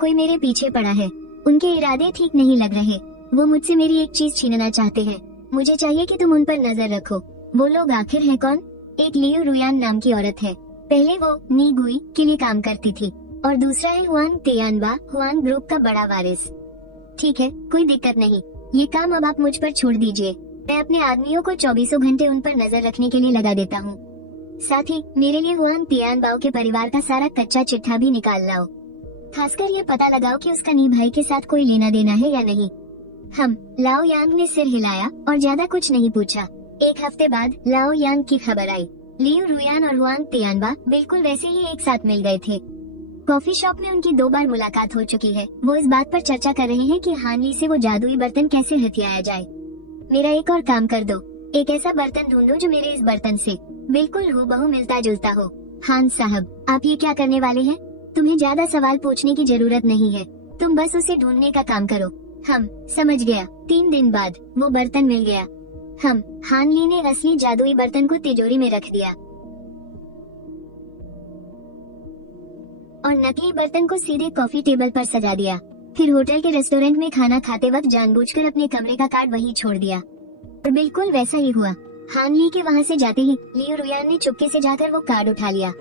कोई मेरे पीछे पड़ा है, उनके इरादे ठीक नहीं लग रहे। वो मुझसे मेरी एक चीज छीनना चाहते हैं। मुझे चाहिए कि तुम उन पर नजर रखो। वो लोग आखिर है कौन? एक लियू रुयान नाम की औरत है। पहले वो नी गुई के लिए काम करती थी और दूसरा है हुआन तियानबा, हुआन ग्रुप का बड़ा वारिस। ठीक है, कोई दिक्कत नहीं। ये काम अब आप मुझ पर छोड़ दीजिए। मैं अपने आदमियों को 24 घंटे उन पर नजर रखने के लिए लगा देता हूँ। साथ ही मेरे लिए हुआन तियानबाओ के परिवार का सारा कच्चा चिट्ठा भी निकाल लाओ। खासकर ये पता लगाओ कि उसका नी भाई के साथ कोई लेना देना है या नहीं। लाओ यांग ने सिर हिलाया और ज्यादा कुछ नहीं पूछा। एक हफ्ते बाद लाओ यांग की खबर आई। लियू रुयान और हुआन तियानबा बिल्कुल वैसे ही एक साथ मिल गए थे। कॉफी शॉप में उनकी 2 बार मुलाकात हो चुकी है। वो इस बात पर चर्चा कर रहे हैं कि हान ली से वो जादुई बर्तन कैसे हथियाया जाए। मेरा एक और काम कर दो। एक ऐसा बर्तन ढूंढो जो मेरे इस बर्तन से बिल्कुल हूबहू मिलता जुलता हो। हान साहब, आप ये क्या करने वाले हैं? तुम्हें ज्यादा सवाल पूछने की जरूरत नहीं है। तुम बस उसे ढूंढने का काम करो। समझ गया। 3 दिन बाद वो बर्तन मिल गया। हान ली ने असली जादुई बर्तन को तिजोरी में रख दिया और नकली बर्तन को सीधे कॉफी टेबल पर सजा दिया। फिर होटल के रेस्टोरेंट में खाना खाते वक्त जानबूझकर अपने कमरे का कार्ड वहीं छोड़ दिया। और बिल्कुल वैसा ही हुआ। हान ली के वहाँ से जाते ही लियू रुयान ने चुपके से जाकर वो कार्ड उठा लिया।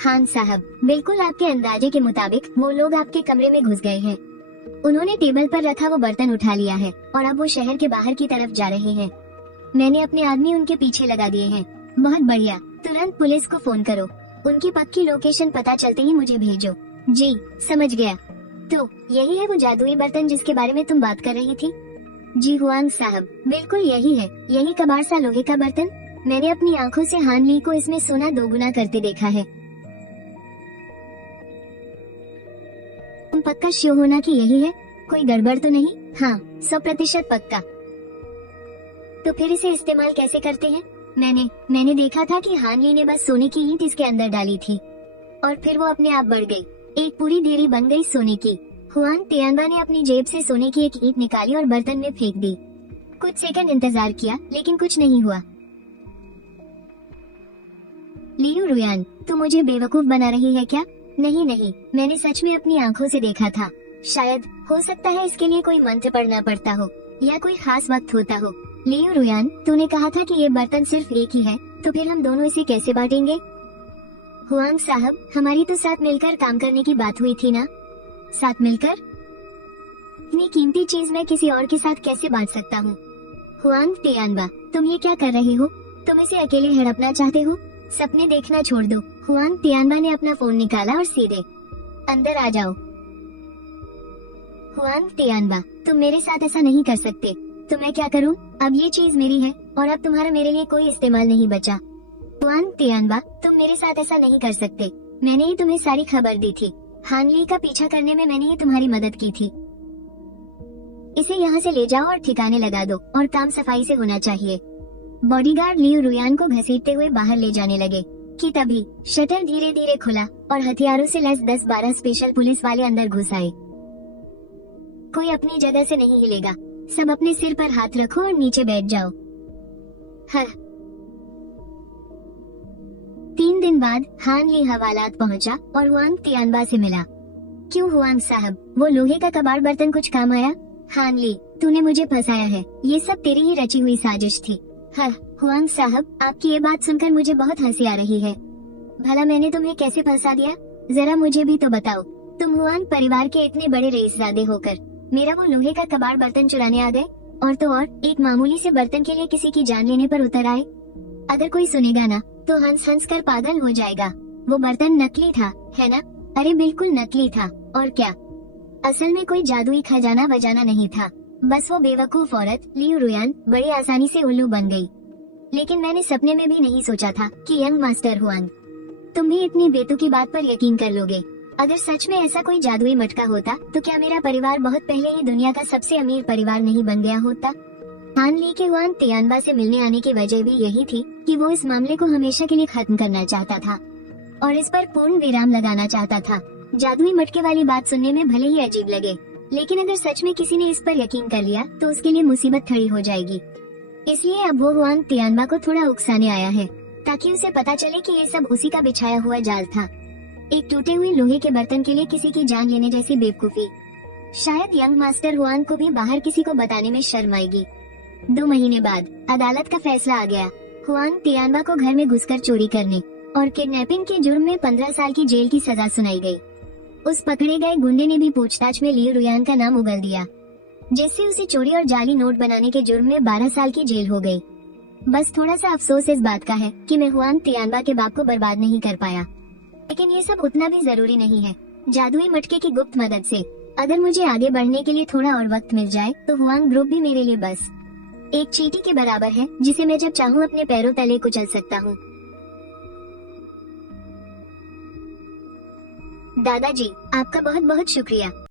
हान साहब, बिल्कुल आपके अंदाजे के मुताबिक वो लोग आपके कमरे में घुस गए हैं। उन्होंने टेबल पर रखा वो बर्तन उठा लिया है और अब वो शहर के बाहर की तरफ जा रहे हैं। मैंने अपने आदमी उनके पीछे लगा दिए हैं। बहुत बढ़िया, तुरंत पुलिस को फोन करो। उनकी पक्की लोकेशन पता चलते ही मुझे भेजो। जी, समझ गया। तो यही है वो जादुई बर्तन जिसके बारे में तुम बात कर रही थी? जी हुआंग साहब, बिल्कुल यही है। यही कबाड़ सा लोहे का बर्तन। मैंने अपनी आंखों से हान ली को इसमें सोना दोगुना करते देखा है। तुम पक्का श्योर होना कि यही है? कोई गड़बड़ तो नहीं? हाँ, 100% पक्का। तो फिर इसे इस्तेमाल कैसे करते हैं? मैंने देखा था कि हान ली ने बस सोने की ईंट इसके अंदर डाली थी और फिर वो अपने आप बढ़ गई। एक पूरी देरी बन गई सोने की। हुआन तियानबा ने अपनी जेब से सोने की एक ईंट निकाली और बर्तन में फेंक दी। कुछ सेकंड इंतजार किया लेकिन कुछ नहीं हुआ। लियू रुयान, तू मुझे बेवकूफ बना रही है क्या? नहीं, मैंने सच में अपनी आंखों से देखा था। शायद हो सकता है इसके लिए कोई मंत्र पढ़ना पड़ता हो या कोई खास वक्त होता हो। लियू रुयान, तूने कहा था कि ये बर्तन सिर्फ एक ही है, तो फिर हम दोनों इसे कैसे बांटेंगे? हुआंग साहब, हमारी तो साथ मिलकर काम करने की बात हुई थी ना? साथ मिलकर? इतनी कीमती चीज मैं किसी और के साथ कैसे बांट सकता हूँ? हुआंग तियानबा, तुम ये क्या कर रहे हो? तुम इसे अकेले हड़पना चाहते हो? सपने देखना छोड़ दो। हुआंग तियानबा ने अपना फोन निकाला और सीधे अंदर आ जाओ। हुआंग तियानबा, तुम मेरे साथ ऐसा नहीं कर सकते। तो मैं क्या करूं? अब ये चीज मेरी है और अब तुम्हारा मेरे लिए कोई इस्तेमाल नहीं बचा। हुआंग तियानबा, तुम मेरे साथ ऐसा नहीं कर सकते। मैंने ही तुम्हें सारी खबर दी थी। हान ली का पीछा करने में मैंने ही तुम्हारी मदद की थी। इसे यहाँ से ले जाओ और ठिकाने लगा दो और काम सफाई से होना चाहिए। बॉडीगार्ड लियू रुयान को घसीटते हुए बाहर ले जाने लगे कि तभी शटर धीरे धीरे खुला और हथियारों से लैस 10-12 स्पेशल पुलिस वाले अंदर घुस आए। कोई अपनी जगह से नहीं हिलेगा। सब अपने सिर पर हाथ रखो और नीचे बैठ जाओ। 3 दिन बाद हान ली हवालात पहुंचा और हुआंग तियानबा से मिला। क्यों हुआंग साहब, वो लोहे का कबाड़ बर्तन कुछ काम आया? हान ली, तूने मुझे फंसाया है। ये सब तेरी ही रची हुई साजिश थी। हुआंग साहब, आपकी ये बात सुनकर मुझे बहुत हंसी आ रही है। भला मैंने तुम्हें कैसे फंसा दिया? जरा मुझे भी तो बताओ। तुम हुआंग परिवार के इतने बड़े रईसजादे होकर मेरा वो लोहे का कबाड़ बर्तन चुराने आ गए और तो और एक मामूली से बर्तन के लिए किसी की जान लेने पर उतर आए। अगर कोई सुनेगा ना तो हंस हंस कर पागल हो जाएगा। वो बर्तन नकली था, है ना? अरे बिल्कुल नकली था। और क्या? असल में कोई जादुई खजाना बजाना नहीं था। बस वो बेवकूफ औरत लियू रुयान बड़ी आसानी से उल्लू बन गई। लेकिन मैंने सपने में भी नहीं सोचा था कि यंग मास्टर हुआंग, तुम भी इतनी बेतुकी बात पर यकीन कर लोगे। अगर सच में ऐसा कोई जादुई मटका होता तो क्या मेरा परिवार बहुत पहले ही दुनिया का सबसे अमीर परिवार नहीं बन गया होता? हान ली के हुआंग तियानबा से मिलने आने की वजह भी यही थी कि वो इस मामले को हमेशा के लिए खत्म करना चाहता था और इस पर पूर्ण विराम लगाना चाहता था। जादुई मटके वाली बात सुनने में भले ही अजीब लगे, लेकिन अगर सच में किसी ने इस पर यकीन कर लिया तो उसके लिए मुसीबत खड़ी हो जाएगी। इसलिए अब वो हुआंग तियानबा को थोड़ा उकसाने आया है ताकि उसे पता चले कि ये सब उसी का बिछाया हुआ जाल था। एक टूटे हुए लोहे के बर्तन के लिए किसी की जान लेने जैसी बेवकूफी शायद यंग मास्टर हुआन को भी बाहर किसी को बताने में शर्म आएगी। 2 महीने बाद अदालत का फैसला आ गया। हुआन तियानबा को घर में घुसकर चोरी करने और किडनैपिंग के जुर्म में 15 साल की जेल की सजा सुनाई गई। उस पकड़े गए गुंडे ने भी पूछताछ में लियू रुयान का नाम उगल दिया, जिससे उसे चोरी और जाली नोट बनाने के जुर्म में 12 साल की जेल हो गई। बस थोड़ा सा अफसोस इस बात का है कि मैं हुआन तियानबा के बाप को बर्बाद नहीं कर पाया, लेकिन ये सब उतना भी जरूरी नहीं है। जादुई मटके की गुप्त मदद से अगर मुझे आगे बढ़ने के लिए थोड़ा और वक्त मिल जाए तो हुआन ग्रुप भी मेरे लिए बस एक चींटी के बराबर है, जिसे मैं जब चाहूँ अपने पैरों तले कुचल सकता हूँ। दादाजी, आपका बहुत बहुत शुक्रिया।